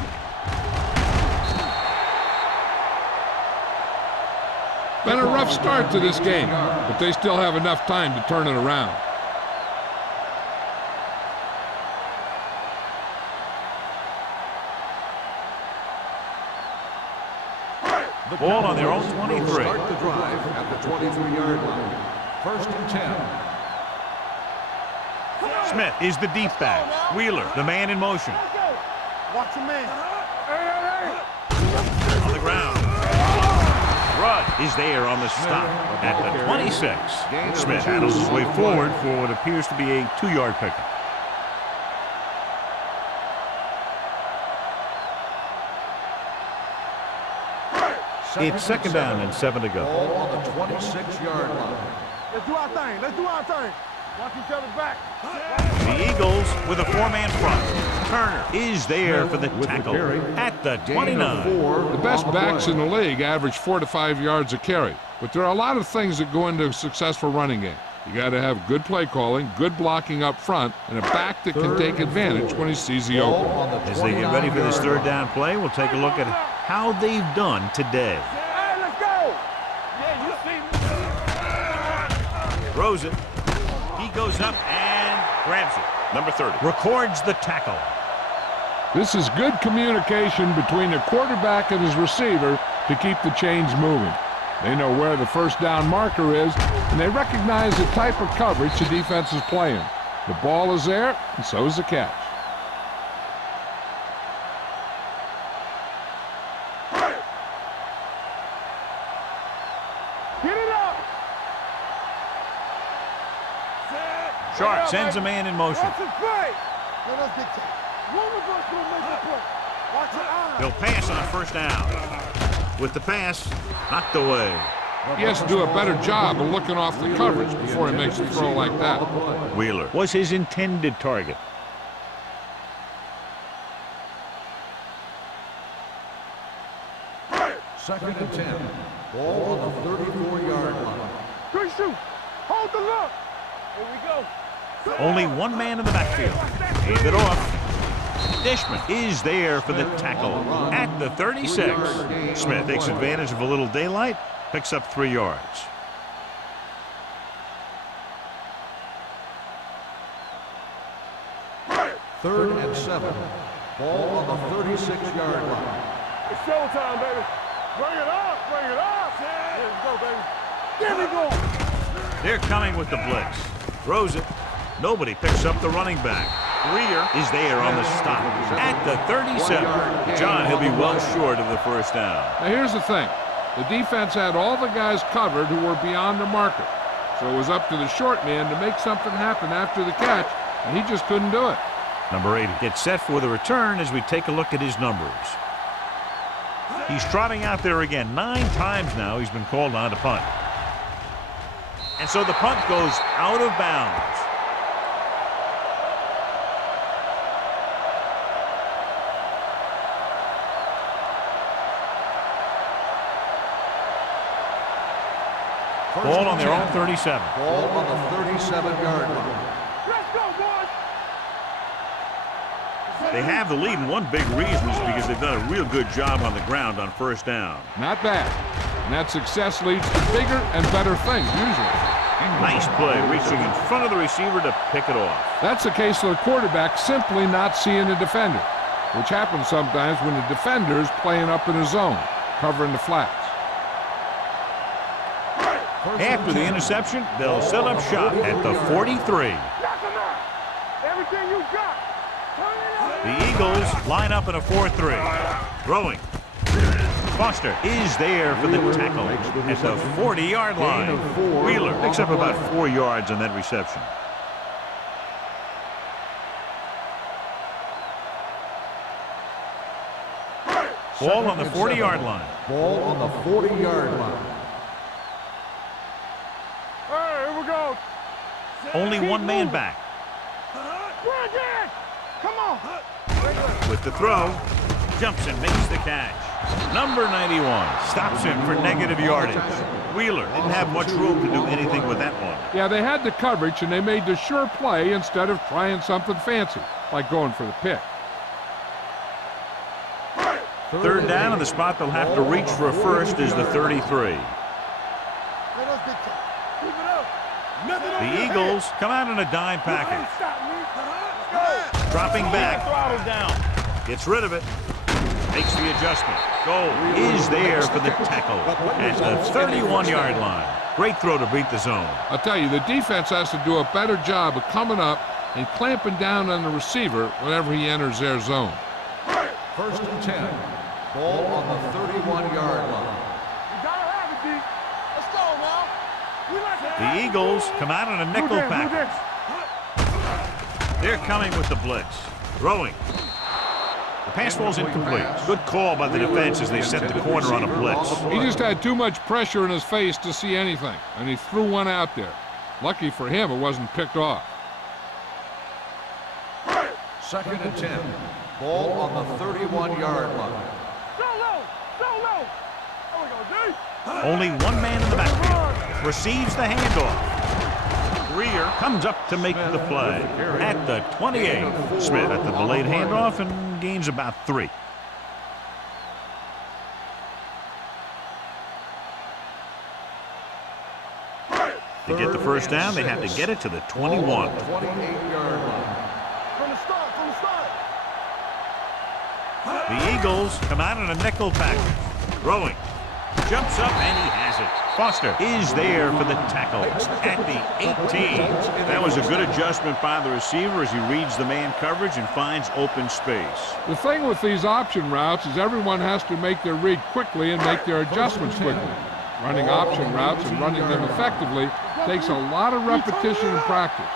Been a rough start to this game, but they still have enough time to turn it around. Ball on their own 23. Start the drive at the 23-yard line. First and 10. Smith is the deep back. Wheeler, the man in motion. Watch your man. On the ground. Rudd is there on the stop at the 26. Smith handles his way forward for what appears to be a 2-yard pickup. It's second down and 7 to go. Ball on the 26-yard line. Let's do our thing. Let's do our thing. Watch each other back. The Eagles with a 4-man front. Turner is there for the tackle at the 29. The best backs in the league average 4 to 5 yards a carry, but there are a lot of things that go into a successful running game. You got to have good play calling, good blocking up front, and a back that can take advantage when he sees the opening. As they get ready for this third down play, we'll take a look at how they've done today. Hey, let's go. Yeah, you see me. Throws it. He goes up and grabs it. Number 30. Records the tackle. This is good communication between the quarterback and his receiver to keep the chains moving. They know where the first down marker is, and they recognize the type of coverage the defense is playing. The ball is there, and so is the catch. Get it up. Sharp sends a man in motion. Watch his play. Let us dictate. One of us will make a play. Watch your eyes. He'll pass on first down. With the pass, knocked away. He has to do a better job of looking off the coverage before he makes a throw like that. Wheeler was his intended target. Second and 10. Ball on the 34-yard line. Good shoot. Hold the look. Here we go. Only one man in the backfield. Hand it off. Dishman is there for the tackle at the 36. Smith takes advantage of a little daylight, picks up 3 yards. Third and 7. Ball on the 36-yard line. It's showtime, baby. Bring it up. Bring it up. Here we go, baby. There we go. They're coming with the blitz. Throws it. Nobody picks up the running back. Reeder is there on the stop at the 37. John, he'll be well short of the first down. Now here's the thing. The defense had all the guys covered who were beyond the marker. So it was up to the short man to make something happen after the catch, and he just couldn't do it. Number 80 gets set for the return as we take a look at his numbers. He's trotting out there again. 9 times now he's been called on to punt. And so the punt goes out of bounds. Ball on their own 37. Ball on the 37-yard line. Let's go, boys. They have the lead, and one big reason is because they've done a real good job on the ground on first down. Not bad. And that success leads to bigger and better things, usually. Nice play, reaching in front of the receiver to pick it off. That's the case of the quarterback simply not seeing the defender, which happens sometimes when the defender's playing up in a zone, covering the flats. After the interception, they'll set up shop at the 43. Knock him out. Everything you got. Turn it up. The Eagles line up in a 4-3. Throwing. Foster is there for the tackle at the 40-yard line. Wheeler picks up about 4 yards on that reception. Ball on the 40-yard line. Ball on the 40-yard line. Hey, here we go. Only one man back. Run, Dan. Come on. With the throw, jumps and makes the catch. Number 91 stops him for negative yardage. Wheeler didn't have much room to do anything with that one. Yeah, they had the coverage, and they made the sure play instead of trying something fancy, like going for the pick. Third down, and the spot they'll have to reach for a first is the 33. The Eagles come out in a dime package. Dropping back. Gets rid of it. Makes the adjustment. Goal is there for the tackle at the 31-yard line. Great throw to beat the zone. I'll tell you, the defense has to do a better job of coming up and clamping down on the receiver whenever he enters their zone. First and 10. Ball on the 31-yard line. You gotta have it, D. Let's go now. We like to The Eagles come out in a nickel package. They're coming with the blitz. Throwing. The pass falls incomplete. Good call by the defense as they set the corner on a blitz. He just had too much pressure in his face to see anything, and he threw one out there. Lucky for him, it wasn't picked off. Second and 10. Ball on the 31-yard line. Solo. Solo. There we go, D. Only one man in the backfield. Receives the handoff. Greer comes up to make the play at the 28. Smith at the delayed handoff and gains about 3. To get the first down, they have to get it to the 21. 28-yard line. From the start. The Eagles come out in a nickel package. Throwing. Jumps up and he has it. Foster is there for the tackle at the 18. That was a good adjustment by the receiver as he reads the man coverage and finds open space. The thing with these option routes is everyone has to make their read quickly and make their adjustments quickly. Running option routes and running them effectively takes a lot of repetition and practice.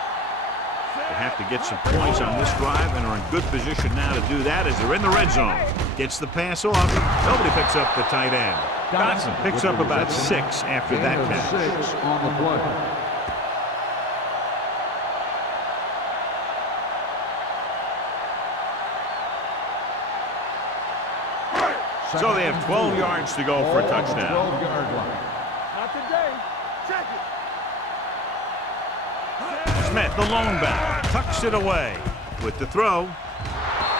They have to get some points on this drive and are in good position now to do that as they're in the red zone. Gets the pass off. Nobody picks up the tight end. Dotson picks up about 6 after that catch. 6 on the play. So they have 12 yards to go for a touchdown. 12-yard line. Not today. Check it. Smith, the lone back, tucks it away with the throw,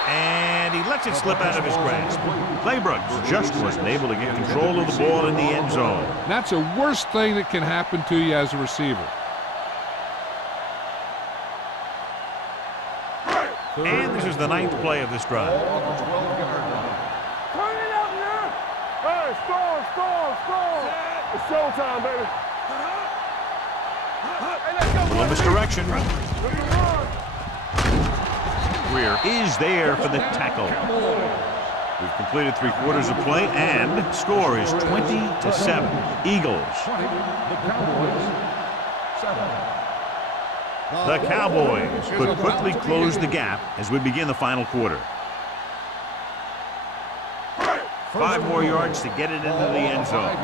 and he lets it slip out of his grasp. Claybrook just wasn't able to get control of the ball in the end zone. That's the worst thing that can happen to you as a receiver. And this is the 9th play of this drive. On the 12-yard line. Turn it up now. Hey, score. It's showtime, baby. Hey, let's go. A little misdirection. Greer is there for the tackle. We've completed 3/4 of play, and score is 20-7. Eagles. 20, the Cowboys, 7. The Cowboys could quickly close the gap as we begin the final quarter. 5 more yards to get it into the end zone.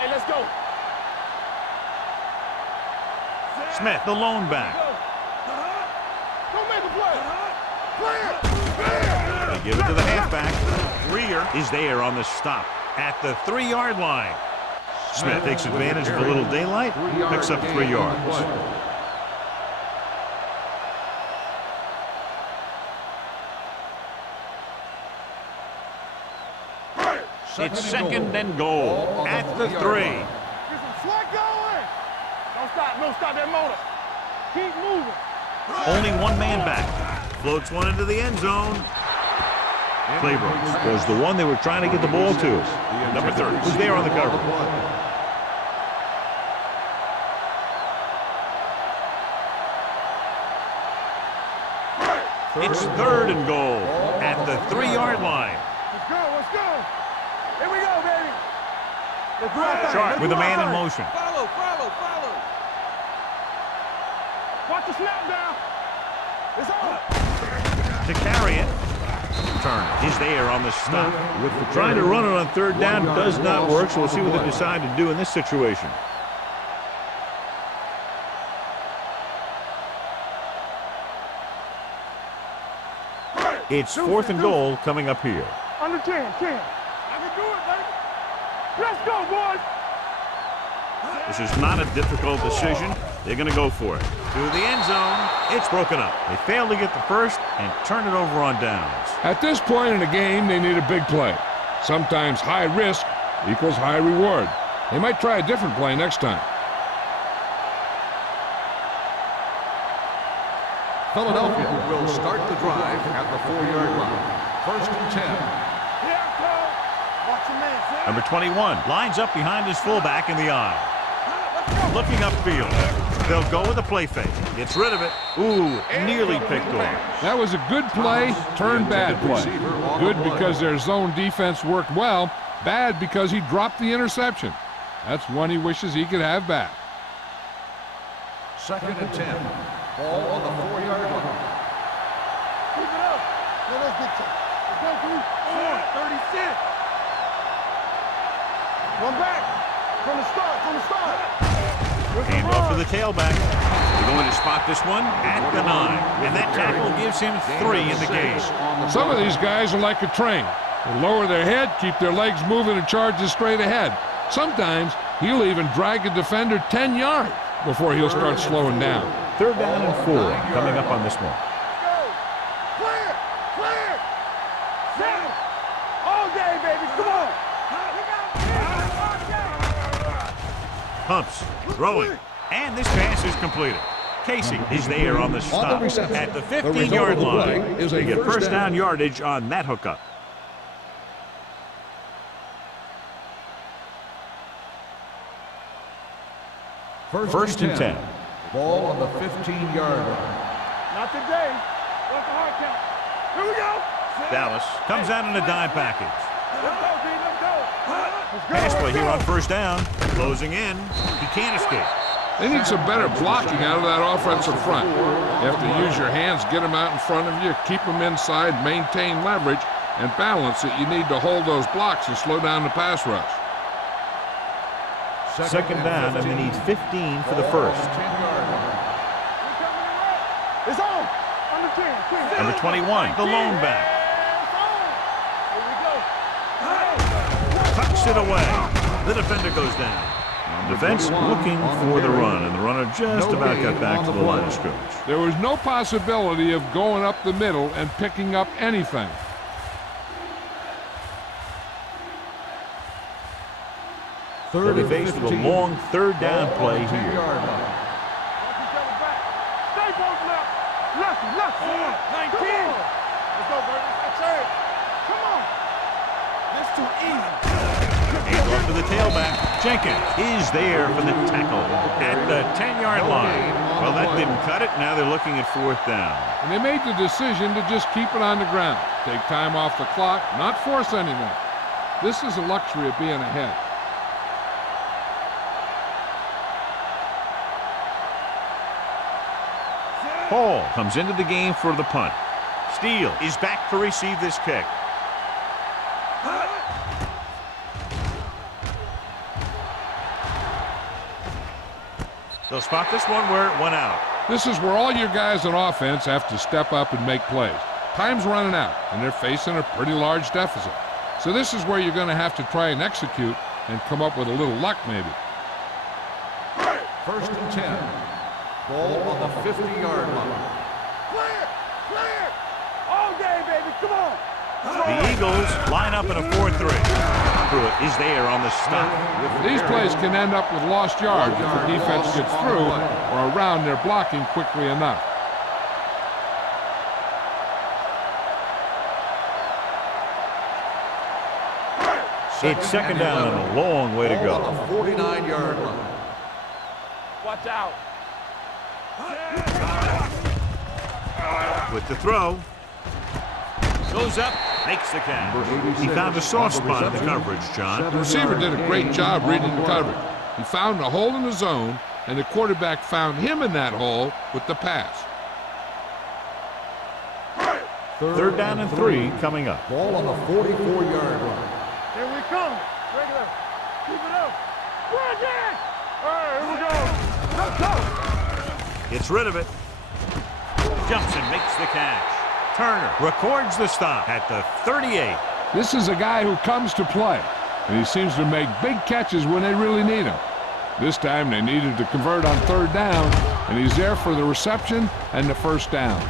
Hey, let's go. Smith, the lone back. Don't make a play. Clear. They give it to the halfback. Greer is there on the stop at the 3-yard line. Smith takes advantage of a little daylight, picks up 3 yards. It's second and goal at the 3. Get some slack going. Don't stop that motor. Keep moving. Only 1 man back. Floats one into the end zone. Claybrook was the one they were trying to get the ball to. Number 30, who's there on the cover. It's third and goal at the 3-yard line. Let's go. Let's go. Here we go, baby. Let's do our thing. Sharp Let's with do a our man in thing. motion. Follow. Watch the snap down. It's on. To carry it. Turner is there on the stop. Trying to run it on 3rd down does not work, so we'll see what they decide to do in this situation. It's 4th and goal coming up here. Under 10. I can do it, baby. Let's go, boys. This is not a difficult decision. They're going to go for it. To the end zone. It's broken up. They fail to get the first and turn it over on downs. At this point in the game, they need a big play. Sometimes high risk equals high reward. They might try a different play next time. Philadelphia will start the drive at the 4-yard line. 1st and 10. Here I come. Watch your man. Number 21 lines up behind his fullback in the eye. Looking upfield. They'll go with a play fake. Gets rid of it. Ooh, nearly picked off. That was a good play, turned bad play. Good because their zone defense worked well. Bad because he dropped the interception. That's one he wishes he could have back. 2nd and 10. Ball on the 4-yard line. Keep it up. Let us get you. Let's go, dude. 36. One back. From the start. Hand off to the tailback. They're going to spot this one at the 9. And that tackle gives him 3 in the game. Some of these guys are like a train. They lower their head, keep their legs moving, and charges straight ahead. Sometimes he'll even drag a defender 10 yards before he'll start slowing down. 3rd down and 4 coming up on this one. Clear. Set. All day, baby. Come on. Pumps, throwing, and this pass is completed. Casey is there on the stop at the 15-yard line. They get first down yardage on that hookup. First and 10. Ball on the 15-yard line. Not today. What's the hard count? Here we go. Dallas comes out in a dime package. Let's go, D. Let's go. Pass play here on first down. Closing in. He can't escape. They need some better blocking out of that offensive front. You have to use your hands, get them out in front of you, keep them inside, maintain leverage, and balance it. You need to hold those blocks and slow down the pass rush. Second down, and they need 15 for the first. It's on. Under 10. Number 21, the lone back. Tucks it away. The defender goes down. Defense looking for the run, and the runner just about got back to the line of scrimmage. There was no possibility of going up the middle and picking up anything. They'll be faced with a long 3rd down play here. Stay posted up. Left. 19. Let's go, baby. That's it. Come on. That's too easy. Hands off to the tailback. Jenkins is there for the tackle at the 10-yard line. Well, that didn't cut it. Now they're looking at 4th down. And they made the decision to just keep it on the ground. Take time off the clock, not force anything. This is a luxury of being ahead. Hall comes into the game for the punt. Steele is back to receive this kick. They'll spot this one where it went out. This is where all your guys on offense have to step up and make plays. Time's running out, and they're facing a pretty large deficit. So this is where you're going to have to try and execute and come up with a little luck maybe. 1st and 10. Ball on the 50-yard line. Clear! Clear! All day, baby, come on! The Eagles line up in a 4-3. Pruitt is there on the stop. These plays can end up with lost yards if the defense gets through or around their blocking quickly enough. It's 2nd down and a long way to go. On the 49-yard line. Watch out. With the throw. Goes up, makes the catch. He found a soft spot in the coverage, John. The receiver did a great job reading the coverage. He found a hole in the zone, and the quarterback found him in that hole with the pass. 3rd down and 3 coming up. Ball on the 44-yard line. Here we come. Break it up. Keep it up. Break it! All right, here we go. Let's go. Gets rid of it. Jumps and makes the catch. Turner records the stop at the 38. This is a guy who comes to play, and he seems to make big catches when they really need him. This time they needed to convert on 3rd down, and he's there for the reception and the 1st down.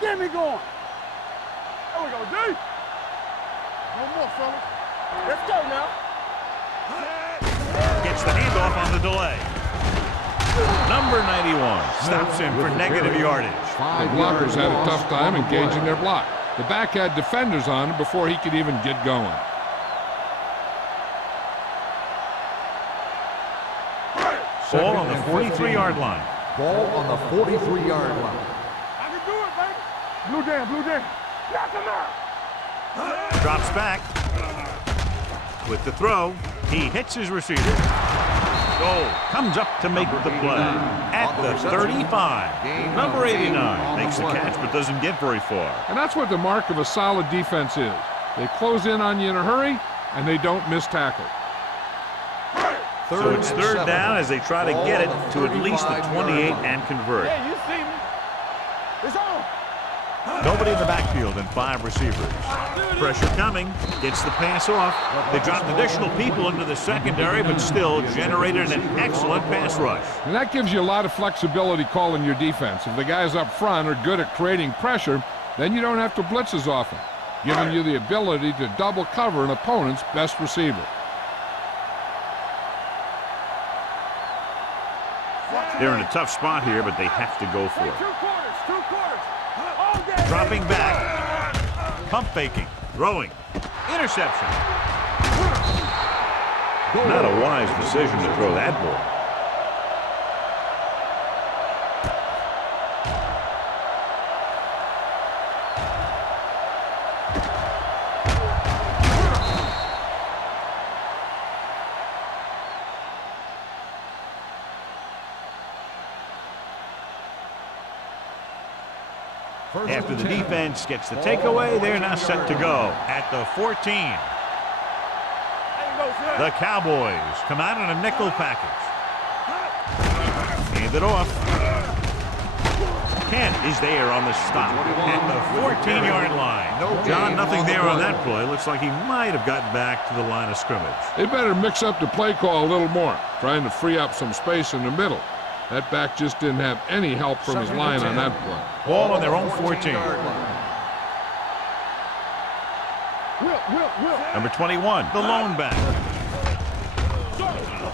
Get me going. There we go, D. No more, fellas. Let's go now. Gets the handoff on the delay. Number 91 stops him for negative yardage. The blockers had a tough time engaging their block. The back had defenders on him before he could even get going. Ball on the 43-yard line. Ball on the 43-yard line. I can do it, baby. Blue jam, blue jam. Knock him out. Drops back. With the throw, he hits his receiver. Goal comes up to make the play at the 35. Number 89 makes the catch but doesn't get very far. And that's what the mark of a solid defense is. They close in on you in a hurry, and they don't miss tackle. So it's 3rd down as they try to get it to at least the 28 and convert. Yeah, you see me. It's on. Nobody in the backfield and 5 receivers. Pressure coming, gets the pass off. They dropped additional people into the secondary, but still generated an excellent pass rush. And that gives you a lot of flexibility calling your defense. If the guys up front are good at creating pressure, then you don't have to blitz as often, giving you the ability to double cover an opponent's best receiver. They're in a tough spot here, but they have to go for it. 2 quarters, 2 quarters. All day. Dropping back. Pump faking. Throwing. Interception. Not a wise decision to throw that ball. After the defense gets the takeaway, they're now set to go at the 14. The Cowboys come out in a nickel package. Hand it off. Kent is there on the stop at the 14-yard line. John, nothing there on that play. Looks like he might have gotten back to the line of scrimmage. They better mix up the play call a little more, trying to free up some space in the middle. That back just didn't have any help from his line on that play. Ball on their own 14. Number 21, the lone back.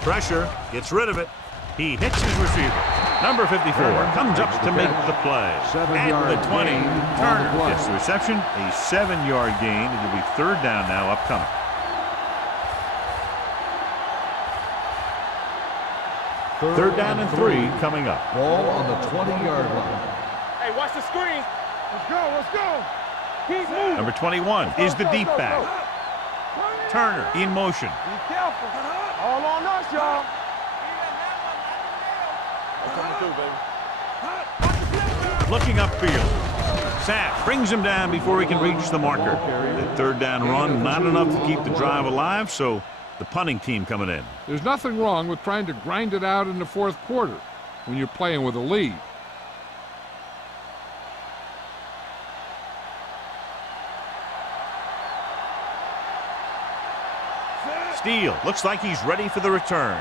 Pressure, gets rid of it. He hits his receiver. Number 54 comes up to make the play. At the 20, Turner gets the reception, a 7-yard gain. It'll be third down now upcoming. Third down and 3 coming up. Ball on the 20-yard line. Hey, watch the screen. Let's go, let's go. Keep moving. Number 21 is the deep back. Turner in motion. Be careful. All on us, y'all. That's coming through, baby. Looking upfield. Sapp brings him down before he can reach the marker. The third down run, not enough to keep the drive alive, so the punting team coming in. There's nothing wrong with trying to grind it out in the fourth quarter when you're playing with a lead. Steele looks like he's ready for the return.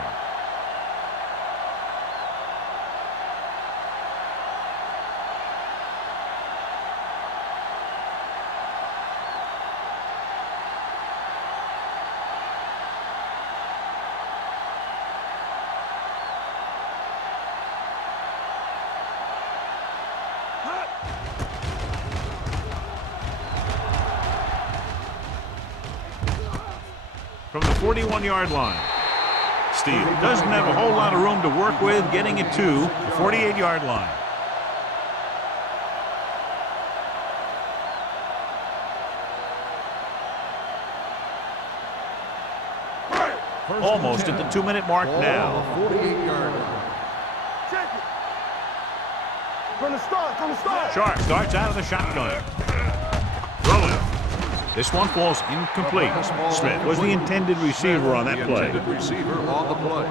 From the 41-yard line. Steele doesn't have a whole lot of room to work with, getting it to the 48-yard line. Almost at the 2-minute mark now. 48-yard line. Check it. From the start, from the start. Sharp starts out of the shotgun. Throwing. This one falls incomplete. Smith was the intended receiver on that play. Intended receiver on the play.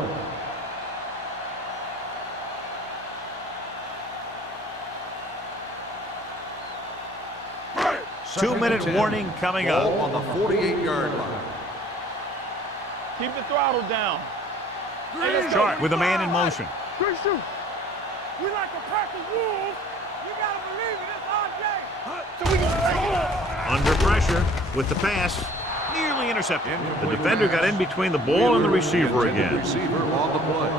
Two-minute warning coming up. Ball on the 48-yard line. Keep the throttle down. Sharp with a man in motion. Good shoot. We like a pack of wolves. You gotta believe it. It's our day. So we gonna take it. Under pressure with the pass. Nearly intercepted. The defender got in between the ball and the receiver again. Receiver on the play.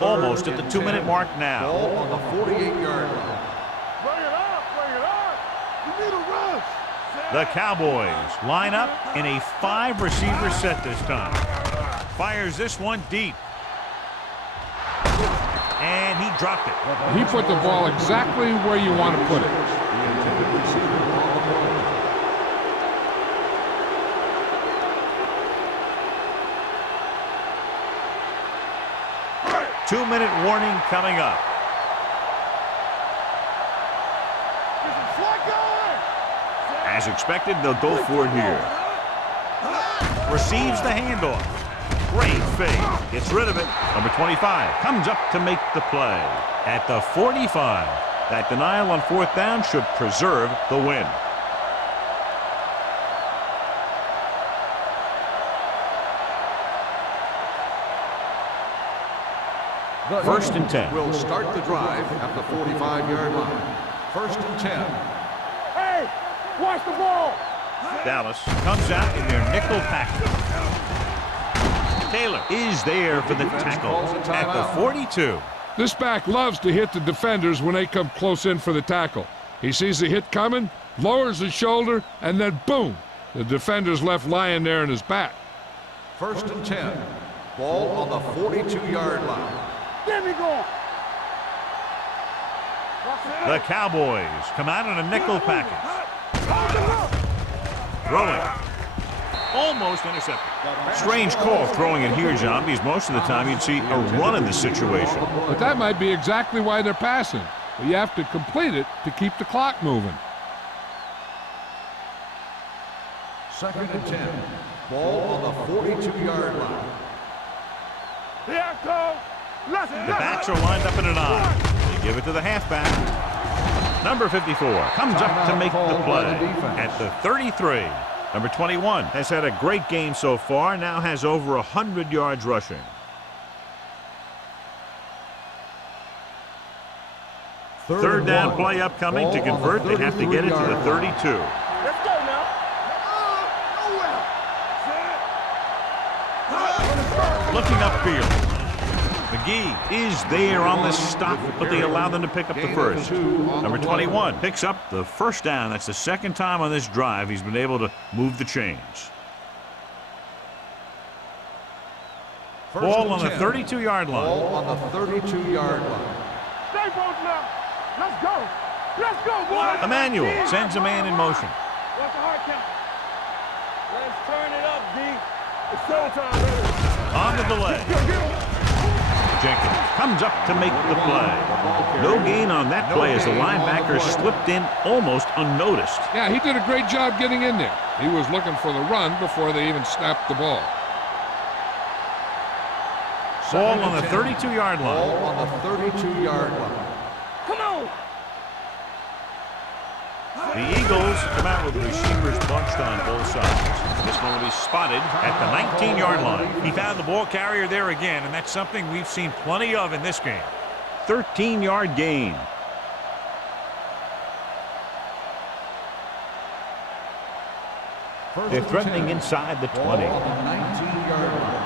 Almost at the 2-minute mark now. Ball on the 48-yard line. Bring it up, bring it up. We need a rush. The Cowboys line up in a 5-receiver set this time. Fires this one deep. And he dropped it. He put the ball exactly where you want to put it. The intended receiver on the play. 2-minute warning coming up. As expected, they'll go for it here. Receives the handoff. Great fake. Gets rid of it. Number 25 comes up to make the play. At the 45, that denial on fourth down should preserve the win. First and 10. Will start the drive at the 45-yard line. First and 10. Hey, watch the ball. Dallas comes out in their nickel package. Taylor is there for the tackle at the 42. This back loves to hit the defenders when they come close in for the tackle. He sees the hit coming, lowers his shoulder, and then boom, the defender's left lying there in his back. First and 10. Ball on the 42-yard line. Get me going. The Cowboys come out in a nickel package. Throwing. Almost intercepted. Strange call throwing it here, John, because most of the time you'd see a run in this situation. But that might be exactly why they're passing. But you have to complete it to keep the clock moving. Second and 10. Ball on the 42-yard line. Here I come. Let's The backs are lined up in an I. They give it to the halfback. Number 54 comes up to make the play at the 33. Number 21 has had a great game so far, now has over 100 yards rushing. Third down play upcoming. To convert, they have to get it to the 32. Let's go now. looking upfield. McGee is there on the stop, but they allow them to pick up the first. Number 21 picks up the first down. That's the second time on this drive he's been able to move the chains. Ball on the 32-yard line. Ball on the 32-yard line. Stay both now. Let's go. Let's go, boys. Emmanuel sends a man in motion. Watch the hard count. Let's turn it up, D. It's showtime, baby. On the delay. Jenkins comes up to make the play. No gain on that play as the linebacker slipped in almost unnoticed. Yeah, he did a great job getting in there. He was looking for the run before they even snapped the ball. Ball on the 32-yard line. Ball on the 32-yard line. Come on. The Eagles come out with receivers bunched on both sides. This one will be spotted at the 19-yard line. He found the ball carrier there again, and that's something we've seen plenty of in this game. 13-yard gain. They're threatening inside the 20. Ball on the 19-yard line.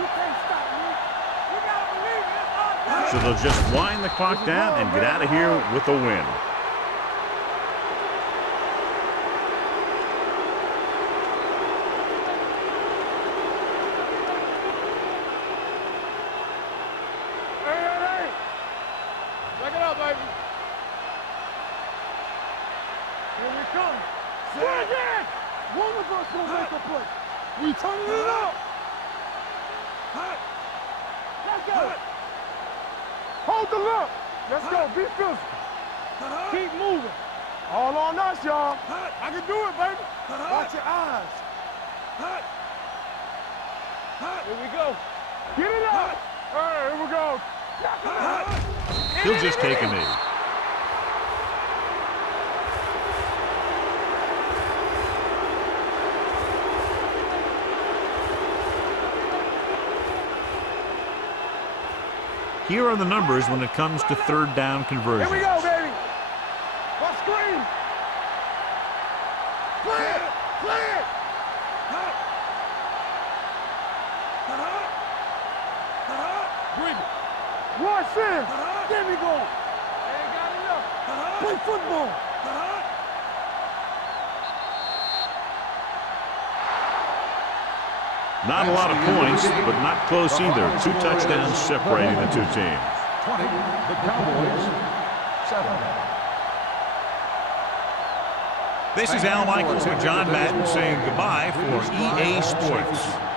You can't stop me. You gotta believe it. So they'll just wind the clock down and get out of here with a win. Check it out, baby. Here we come. Say again. One of us will make a play. We turning it up. Let's go. Hold the look. Let's go. Be physical. Keep moving. All on us, y'all. I can do it, baby. Watch your eyes. Here we go. Get it up. Hey, here we go. He'll just take a knee. Here are the numbers when it comes to third down conversions. Here we go, baby. What screen? Play it. Play it. Bring it. Watch in. There we go. Ain't got enough. Play football. Not a lot of points, but not close either. 2 touchdowns separating the two teams. 20, the Cowboys, 7. This is Al Michaels with John Madden saying goodbye for EA Sports.